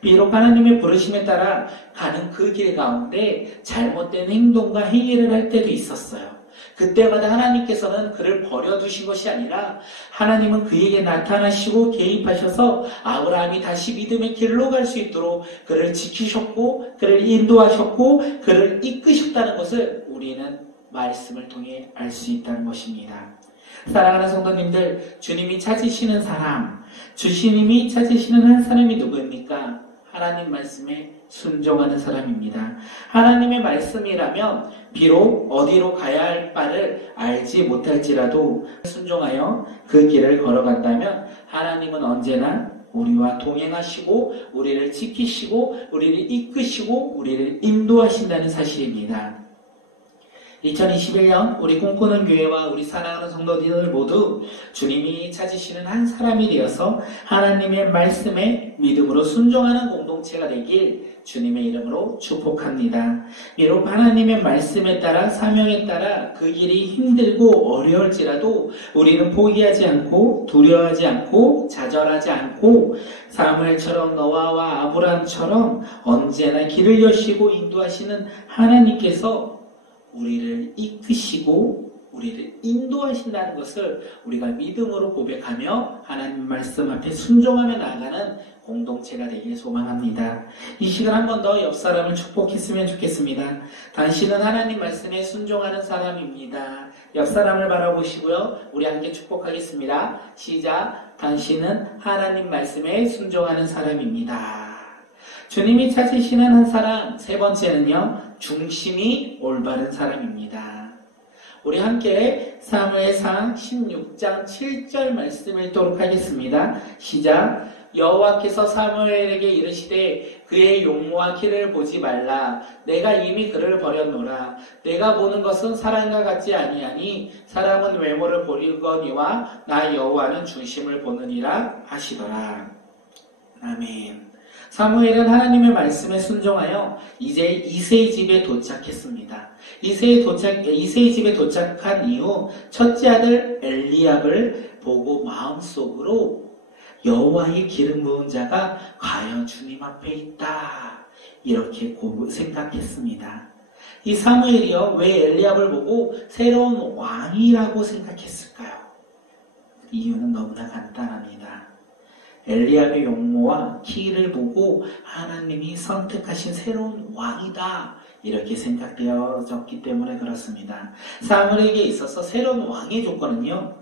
비록 하나님의 부르심에 따라 가는 그 길 가운데 잘못된 행동과 행위를 할 때도 있었어요. 그때마다 하나님께서는 그를 버려두신 것이 아니라 하나님은 그에게 나타나시고 개입하셔서 아브라함이 다시 믿음의 길로 갈 수 있도록 그를 지키셨고 그를 인도하셨고 그를 이끄셨다는 것을 우리는 말씀을 통해 알 수 있다는 것입니다. 사랑하는 성도님들, 주님이 찾으시는 사람, 주님이 찾으시는 한 사람이 누구입니까? 하나님 말씀에 순종하는 사람입니다. 하나님의 말씀이라면 비록 어디로 가야 할 바를 알지 못할지라도 순종하여 그 길을 걸어간다면 하나님은 언제나 우리와 동행하시고 우리를 지키시고 우리를 이끄시고 우리를 인도하신다는 사실입니다. 2021년 우리 꿈꾸는 교회와 우리 사랑하는 성도들 모두 주님이 찾으시는 한 사람이 되어서 하나님의 말씀에 믿음으로 순종하는 공동체가 되길 주님의 이름으로 축복합니다. 비록 하나님의 말씀에 따라 사명에 따라 그 길이 힘들고 어려울지라도 우리는 포기하지 않고 두려워하지 않고 좌절하지 않고 사무엘처럼 노아와 아브라함처럼 언제나 길을 여시고 인도하시는 하나님께서 우리를 이끄시고 우리를 인도하신다는 것을 우리가 믿음으로 고백하며 하나님 말씀 앞에 순종하며 나아가는 공동체가 되길 소망합니다. 이 시간 한 번 더 옆 사람을 축복했으면 좋겠습니다. 당신은 하나님 말씀에 순종하는 사람입니다. 옆 사람을 바라보시고요. 우리 함께 축복하겠습니다. 시작. 당신은 하나님 말씀에 순종하는 사람입니다. 주님이 찾으시는 한 사람, 세 번째는요, 중심이 올바른 사람입니다. 우리 함께 사무엘상 16장 7절 말씀 읽도록 하겠습니다. 시작. 여호와께서 사무엘에게 이르시되 그의 용모와 키를 보지 말라. 내가 이미 그를 버렸노라. 내가 보는 것은 사람과 같지 아니하니 사람은 외모를 보리거니와 나 여호와는 중심을 보느니라 하시더라. 아멘. 사무엘은 하나님의 말씀에 순종하여 이제 이새의 집에 도착했습니다. 이새의 집에 도착한 이후 첫째 아들 엘리압을 보고 마음속으로 여호와의 기름 부은 자가 과연 주님 앞에 있다 이렇게 생각했습니다. 이 사무엘이요 왜 엘리압을 보고 새로운 왕이라고 생각했을까요? 이유는 너무나 간단합니다. 엘리압의 용모와 키를 보고 하나님이 선택하신 새로운 왕이다 이렇게 생각되어졌기 때문에 그렇습니다. 사무엘에게 있어서 새로운 왕의 조건은요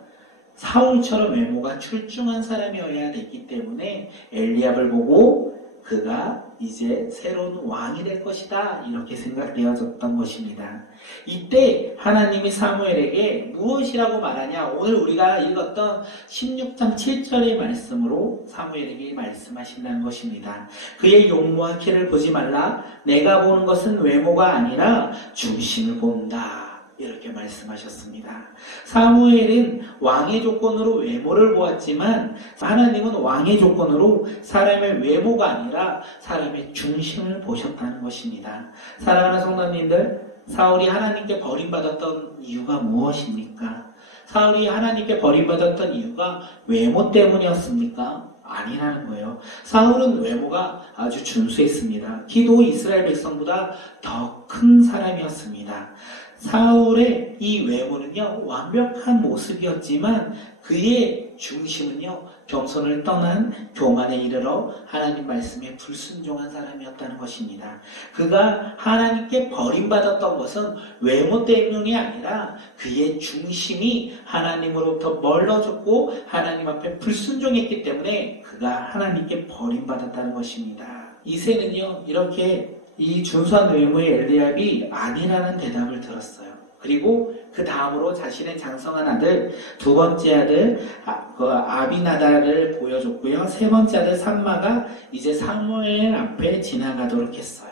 사울처럼 외모가 출중한 사람이어야 됐기 때문에 엘리압을 보고 그가 이제 새로운 왕이 될 것이다 이렇게 생각되어졌던 것입니다. 이때 하나님이 사무엘에게 무엇이라고 말하냐, 오늘 우리가 읽었던 16장 7절의 말씀으로 사무엘에게 말씀하신다는 것입니다. 그의 용모와 키를 보지 말라. 내가 보는 것은 외모가 아니라 중심을 본다 이렇게 말씀하셨습니다. 사무엘은 왕의 조건으로 외모를 보았지만 하나님은 왕의 조건으로 사람의 외모가 아니라 사람의 중심을 보셨다는 것입니다. 사랑하는 성도님들, 사울이 하나님께 버림받았던 이유가 무엇입니까? 사울이 하나님께 버림받았던 이유가 외모 때문이었습니까? 아니라는 거예요. 사울은 외모가 아주 준수했습니다. 키도 이스라엘 백성보다 더 큰 사람이었습니다. 사울의 이 외모는요 완벽한 모습이었지만 그의 중심은요 겸손을 떠난 교만에 이르러 하나님 말씀에 불순종한 사람이었다는 것입니다. 그가 하나님께 버림받았던 것은 외모 때문이 아니라 그의 중심이 하나님으로부터 멀어졌고 하나님 앞에 불순종했기 때문에 그가 하나님께 버림받았다는 것입니다. 이새는요 이렇게 이 준수한 외모의 엘리압이 아니라는 대답을 들었어요. 그리고 그 다음으로 자신의 장성한 아들, 두 번째 아들 아비나다를 보여줬고요. 세 번째 아들 삼마가 이제 사무엘 앞에 지나가도록 했어요.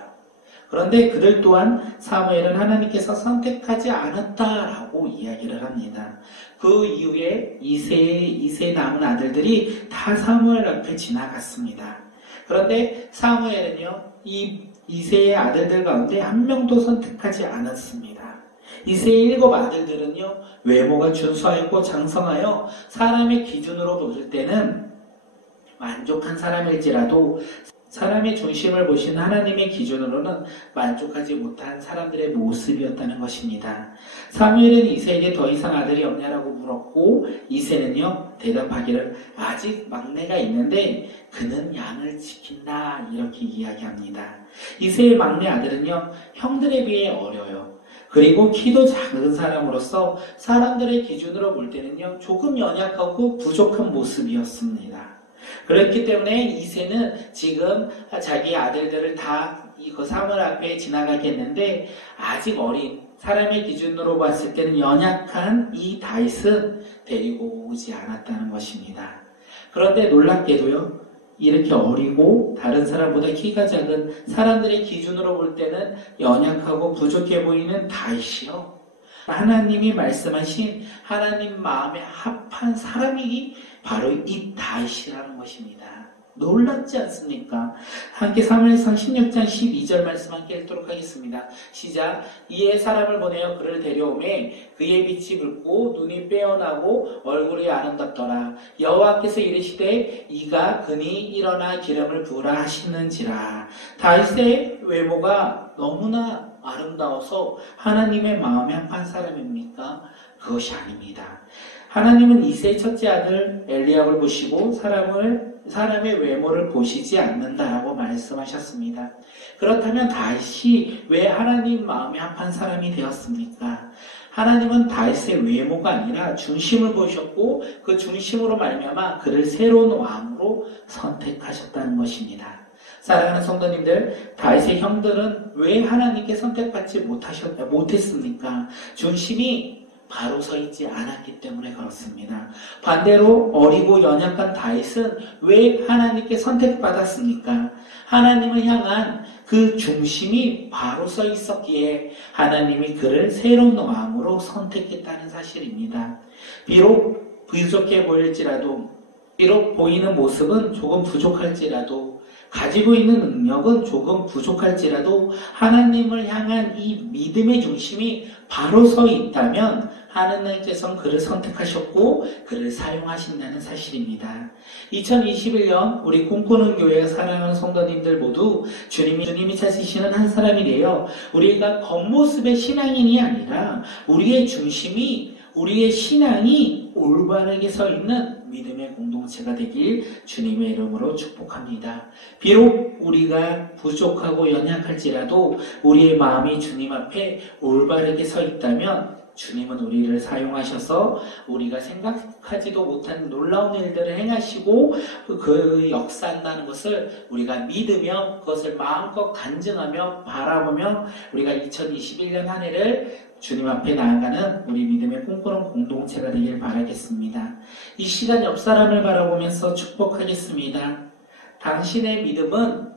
그런데 그들 또한 사무엘은 하나님께서 선택하지 않았다라고 이야기를 합니다. 그 이후에 이새에 남은 아들들이 다 사무엘 앞에 지나갔습니다. 그런데 사무엘은요 이새의 아들들 가운데 한 명도 선택하지 않았습니다. 이새의 7 아들들은요 외모가 준수하였고 장성하여 사람의 기준으로 볼 때는 만족한 사람일지라도 사람의 중심을 보신 하나님의 기준으로는 만족하지 못한 사람들의 모습이었다는 것입니다. 사무엘은 이새에게 더 이상 아들이 없냐라고 물었고 이새는요 대답하기를 아직 막내가 있는데 그는 양을 지킨다 이렇게 이야기합니다. 이새의 막내 아들은요 형들에 비해 어려요. 그리고 키도 작은 사람으로서 사람들의 기준으로 볼 때는요 조금 연약하고 부족한 모습이었습니다. 그렇기 때문에 이새는 지금 자기 아들들을 다 그 사무엘 앞에 지나가게 했는데 아직 어린 사람의 기준으로 봤을 때는 연약한 이 다윗은 데리고 오지 않았다는 것입니다. 그런데 놀랍게도요 이렇게 어리고 다른 사람보다 키가 작은 사람들의 기준으로 볼 때는 연약하고 부족해 보이는 다윗이요 하나님이 말씀하신 하나님 마음에 합한 사람이 바로 이 다윗이라는 것입니다. 놀랍지 않습니까? 함께 사무엘상 16장 12절 말씀 함께 읽도록 하겠습니다. 시작. 이에 사람을 보내어 그를 데려오매 그의 빛이 붉고 눈이 빼어나고 얼굴이 아름답더라. 여호와께서 이르시되 이가 그니 일어나 기름을 부으라 하시는지라. 다윗의 외모가 너무나 아름다워서 하나님의 마음에 합한 사람입니까? 그것이 아닙니다. 하나님은 이새의 첫째 아들 엘리압을 보시고 사람의 외모를 보시지 않는다라고 말씀하셨습니다. 그렇다면 다윗이 왜 하나님 마음에 합한 사람이 되었습니까? 하나님은 다윗의 외모가 아니라 중심을 보셨고 그 중심으로 말미암아 그를 새로운 왕으로 선택하셨다는 것입니다. 사랑하는 성도님들, 다윗의 형들은 왜 하나님께 선택받지 못했습니까? 중심이 바로 서 있지 않았기 때문에 그렇습니다. 반대로 어리고 연약한 다윗은 왜 하나님께 선택받았습니까? 하나님을 향한 그 중심이 바로 서 있었기에 하나님이 그를 새로운 왕으로 선택했다는 사실입니다. 비록 부족해 보일지라도, 비록 보이는 모습은 조금 부족할지라도, 가지고 있는 능력은 조금 부족할지라도 하나님을 향한 이 믿음의 중심이 바로 서 있다면 하나님께서는 그를 선택하셨고 그를 사용하신다는 사실입니다. 2021년 우리 꿈꾸는 교회 사랑하는 성도님들 모두 주님이 찾으시는 한 사람이 되어 우리가 겉모습의 신앙인이 아니라 우리의 중심이, 우리의 신앙이 올바르게 서 있는 믿음의 공동체가 되길 주님의 이름으로 축복합니다. 비록 우리가 부족하고 연약할지라도 우리의 마음이 주님 앞에 올바르게 서 있다면 주님은 우리를 사용하셔서 우리가 생각하지도 못한 놀라운 일들을 행하시고 그 역사한다는 것을 우리가 믿으며 그것을 마음껏 간증하며 바라보며 우리가 2021년 한 해를 주님 앞에 나아가는 우리 믿음의 꿈꾸는 공동체가 되길 바라겠습니다. 이 시간 옆 사람을 바라보면서 축복하겠습니다. 당신의 믿음은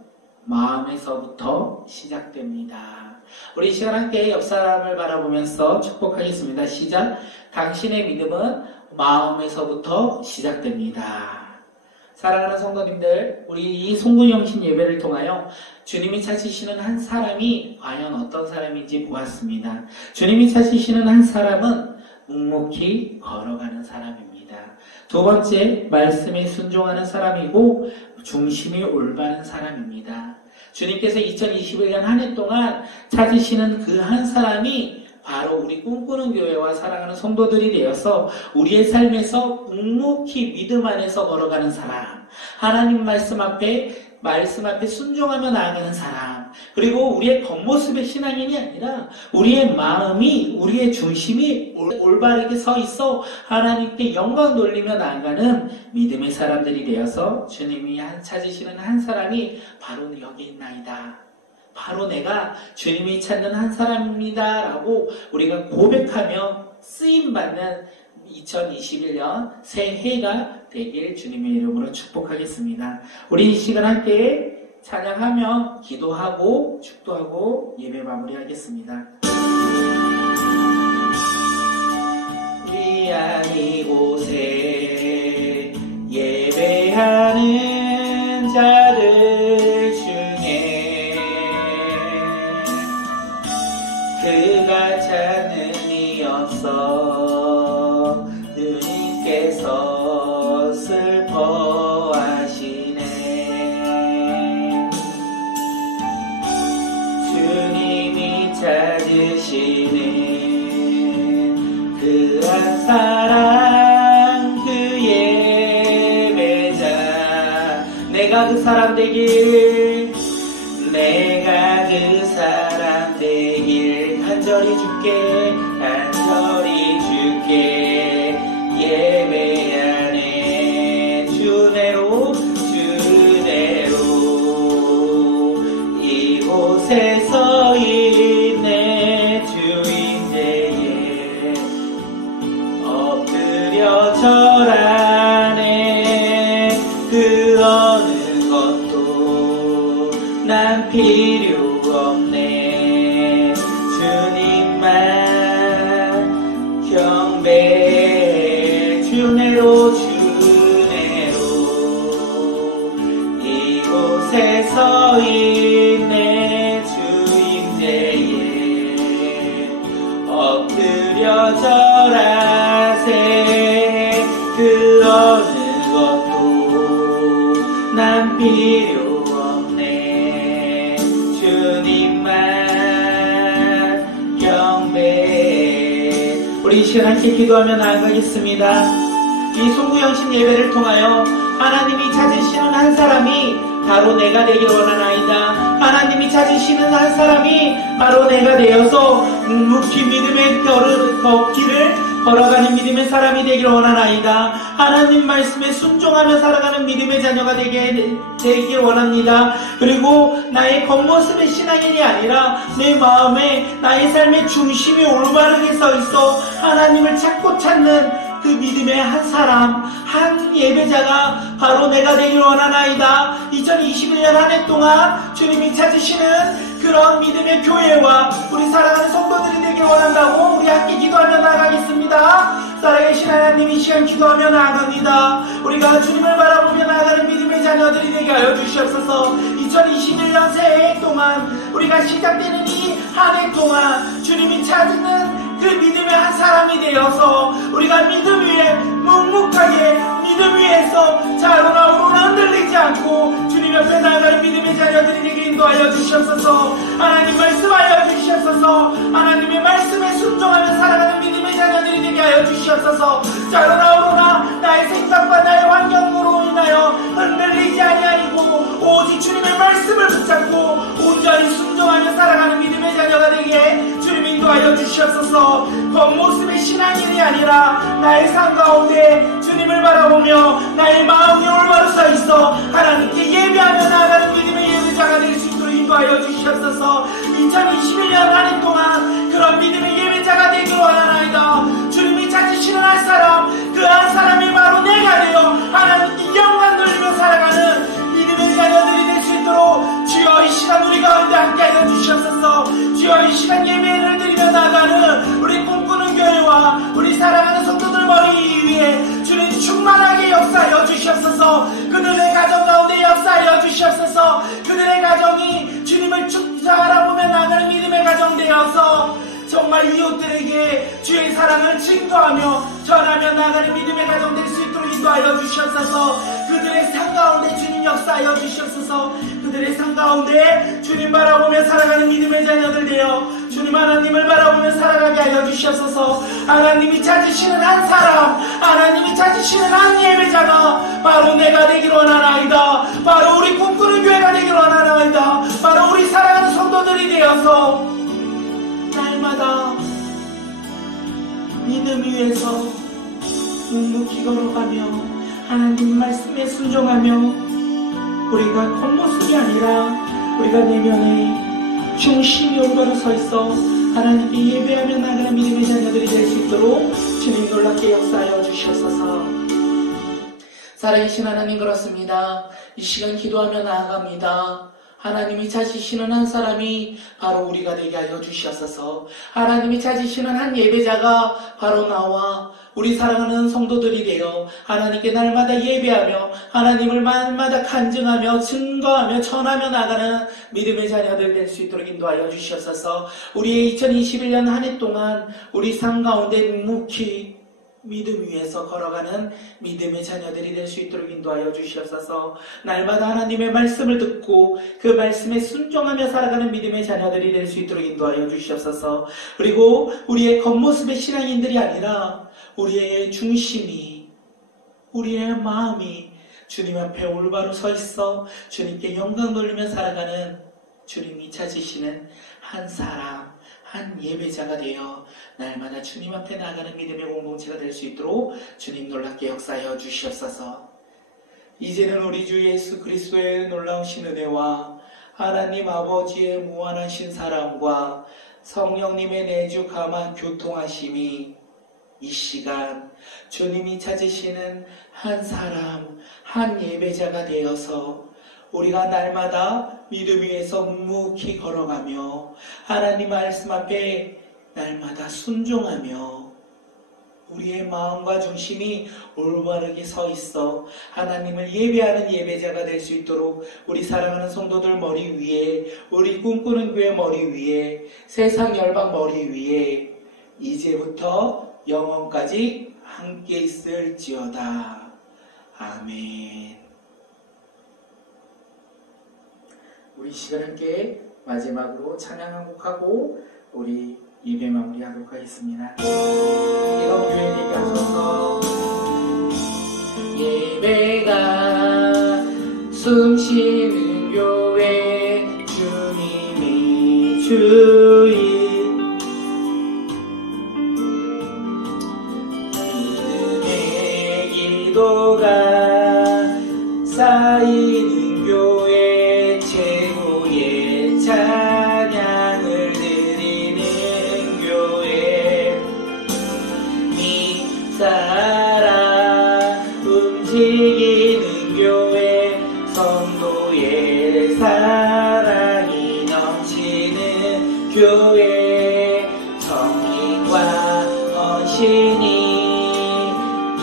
마음에서부터 시작됩니다. 우리 이 시간 함께 옆 사람을 바라보면서 축복하겠습니다. 시작. 당신의 믿음은 마음에서부터 시작됩니다. 사랑하는 성도님들, 우리 이 송구영신 예배를 통하여 주님이 찾으시는 한 사람이 과연 어떤 사람인지 보았습니다. 주님이 찾으시는 한 사람은 묵묵히 걸어가는 사람입니다. 두 번째, 말씀에 순종하는 사람이고 중심이 올바른 사람입니다. 주님께서 2021년 한 해 동안 찾으시는 그 한 사람이 바로 우리 꿈꾸는 교회와 사랑하는 성도들이 되어서 우리의 삶에서 묵묵히 믿음 안에서 걸어가는 사람, 하나님 말씀 앞에 순종하며 나아가는 사람, 그리고 우리의 겉모습의 신앙인이 아니라 우리의 마음이, 우리의 중심이 올바르게 서 있어 하나님께 영광 돌리며 나아가는 믿음의 사람들이 되어서 주님이 찾으시는 한 사람이 바로 여기 있나이다. 바로 내가 주님이 찾는 한 사람입니다 라고 우리가 고백하며 쓰임받는 2021년 새해가 되길 주님의 이름으로 축복하겠습니다. 우리 이 시간 함께 찬양하며 기도하고 축도하고 예배 마무리하겠습니다. 위안 이곳에 예배하는 자들 중에 그가 찾는 이었어 주님께서 슬퍼하시네. 주님이 찾으시는 그 한 사람, 그 예배자, 내가 그 사람 되길, 내가 그 사람 되길 간절히 주께 예배하네. 주내로 이곳에 서 있네. 주인대에 엎드려 절하네. 그 어느 것도 난 필요 없네. 주님만 경배해. 주내로 이곳에 서 있네. 주임대에 엎드려 절하세. 그 어느 것도 난 필요 없네. 주님만 경배해. 우리 이 시간 함께 기도하며 나아가겠습니다. 이 송구영신 예배를 통하여 하나님이 찾으시는 한 사람이 바로 내가 되길 원하나이다. 하나님이 찾으시는 한 사람이 바로 내가 되어서 묵묵히 믿음의 길을 걸어가는 믿음의 사람이 되기를 원하나이다. 하나님 말씀에 순종하며 살아가는 믿음의 자녀가 되길 원합니다. 그리고 나의 겉모습의 신앙인이 아니라 내 마음에 나의 삶의 중심이 올바르게 서 있어 하나님을 찾고 찾는 그 믿음의 한 사람, 한 예배자가 바로 내가 되길 원하나이다. 2021년 한 해 동안 주님이 찾으시는 그런 믿음의 교회와 우리 사랑하는 성도들이 되길 원한다고 우리 함께 기도하며 나아가겠습니다. 살아계신 하나님, 이 시간 기도하며 나아갑니다. 우리가 주님을 바라보며 나아가는 믿음의 자녀들이 되게 하여 주시옵소서. 2021년 새해 동안 우리가 시작되는 이 한 해 동안 주님이 찾는 그 믿음의 한 사람이 되어서 우리가 믿음 위에 묵묵하게 믿음 위에서 좌우로나 흔들리지 않고 주님 옆에 나아가는 믿음의 자녀들이 되게 인도하여 주시옵소서. 하나님 말씀하여 주시옵소서. 하나님의 말씀에 순종하며 살아가는 믿음의 자녀들이 되게 하여 주시옵소서. 좌우로나 나의 생각과 나의 환경으로 인하여 흔들리지 아니하고 오직 주님의 말씀을 붙잡고 온전히 순종하며 살아가는 믿음의 자녀가 되게 주님 인도하여 주시옵소서. 겉모습의 신앙인이 아니라 나의 삶 가운데 주님을 바라보며 나의 마음이 올바로 서 있어 하나님께 예배하며 나아가는 믿음의 예배자가 될 수 있도록 인도하여 주시옵소서. 2021년 한 해 동안 그런 믿음의 예배자가 되기를 원하나이다. 주님이 찾으시는 한 사람, 그 한 사람이 바로 내가 되어 하나님께 영광 돌리며 살아가는 믿음의 자녀들이 될 수 있도록 주여 이 시간 우리 가운데 함께하여 주시옵소서. 주여 이 시간 예배를 드리며 나가는 우리 꿈꾸는 교회와 우리 사랑하는 성도들 머리 위에 주님 충만하게 역사하여 주시옵소서. 그들의 가정 가운데 역사하여 주시옵소서. 그들의 가정이 주님을 바라보며 나가는 믿음의 가정 되어서 정말 이웃들에게 주의 사랑을 증거하며 전하며 나가는 믿음의 가정 될 수 있도록 인도하여 주시옵소서. 그들의 삶 가운데 주님 역사하여 주시옵소서. 그들의 삶 가운데 주님 바라보며 살아가는 믿음의 자녀들 되어 주님 하나님을 바라보며 살아가게 하여 주시옵소서. 하나님이 찾으시는 한 사람, 하나님이 찾으시는 한 예배자가 바로 내가 되기를 원하나이다. 바로 우리 꿈꾸는 교회가 되기를 원하나이다. 바로 우리 사랑하는 성도들이 되어서 날마다 믿음 위에서 묵묵히 걸어가며 하나님 말씀에 순종하며 우리가 겉모습이 아니라 우리가 내면에 중심이 올바로 서 있어 하나님께 예배하며 나가는 믿음의 자녀들이 될 수 있도록 주님 놀랍게 역사하여 주시옵소서. 살아계신 하나님, 그렇습니다. 이 시간 기도하며 나아갑니다. 하나님이 찾으시는 한 사람이 바로 우리가 되게 하여 주시옵소서. 하나님이 찾으시는 한 예배자가 바로 나와 우리 사랑하는 성도들이 되어 하나님께 날마다 예배하며 하나님을 날마다 간증하며 증거하며 전하며 나가는 믿음의 자녀들 될 수 있도록 인도하여 주시옵소서. 우리의 2021년 한 해 동안 우리 삶 가운데 묵묵히 믿음 위에서 걸어가는 믿음의 자녀들이 될 수 있도록 인도하여 주시옵소서. 날마다 하나님의 말씀을 듣고 그 말씀에 순종하며 살아가는 믿음의 자녀들이 될 수 있도록 인도하여 주시옵소서. 그리고 우리의 겉모습의 신앙인들이 아니라 우리의 중심이, 우리의 마음이 주님 앞에 올바로 서 있어 주님께 영광 돌리며 살아가는 주님이 찾으시는 한 사람, 한 예배자가 되어 날마다 주님 앞에 나아가는 믿음의 공동체가 될 수 있도록 주님 놀랍게 역사하여 주시옵소서. 이제는 우리 주 예수 그리스도의 놀라우신 은혜와 하나님 아버지의 무한하신 사랑과 성령님의 내주 감화 교통하심이 이 시간 주님이 찾으시는 한 사람, 한 예배자가 되어서 우리가 날마다 믿음 위에서 묵묵히 걸어가며 하나님 말씀 앞에 날마다 순종하며 우리의 마음과 중심이 올바르게 서 있어 하나님을 예배하는 예배자가 될 수 있도록 우리 사랑하는 성도들 머리 위에, 우리 꿈꾸는 교회 머리 위에, 세상 열방 머리 위에 이제부터 영원까지 함께 있을지어다. 아멘. 우리 시간 함께 마지막으로 찬양 한 곡하고 우리 예배 마무리하도록 하겠습니다. 이런 교회 되게 하소서. 예배가 숨쉬는 교회 주님이 주인 기도가 쌓이는 교회 최고의 찬양을 드리는 교회 믿사라 움직이는 교회 성도의 사랑이 넘치는 교회 성인과 헌신이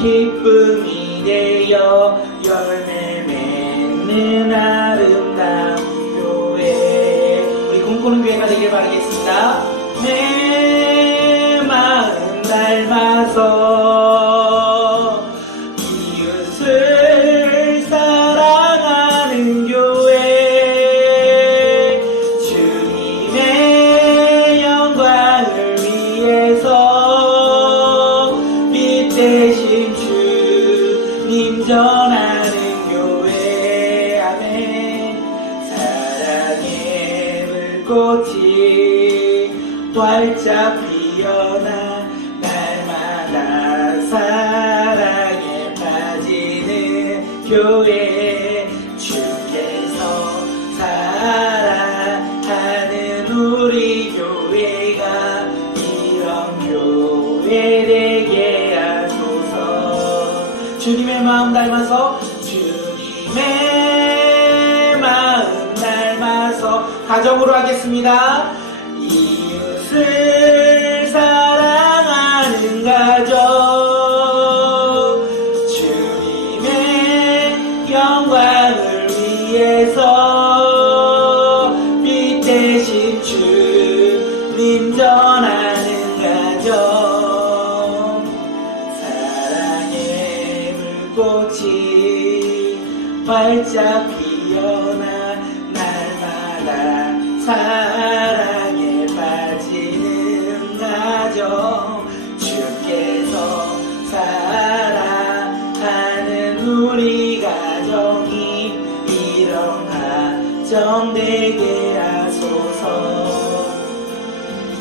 기쁨이 되어 열매 맺는 아름다운 교회 우리 꿈꾸는 교회가 되길 바라겠습니다. 내 마음 닮아서 이웃을 사랑하는 교회 주님의 영광을 위해서 빛 대신 주님 전하는 교회 아멘 사랑의 불꽃이 활짝 피어나 날마다 사랑에 빠지는 교회 주께서 사랑하는 우리 교회가 이런 교회 되게 하소서 주님의 마음 닮아서 주님의 마음 닮아서 가정으로 하겠습니다. 이웃을 사랑하는 가정 주님의 영광을 위해서 빛 대신 주님 전하는 가정 사랑의 불꽃이 활짝 피어나 날마다 사랑에 빠지는 가정 주께서 사랑하는 우리 가정이 이런 가정 되게 하소서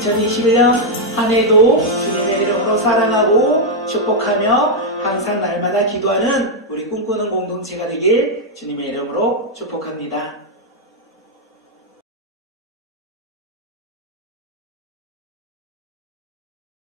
2021년 한 해도 주님의 이름으로 사랑하고 축복하며 항상 날마다 기도하는 우리 꿈꾸는 공동체가 되길 주님의 이름으로 축복합니다.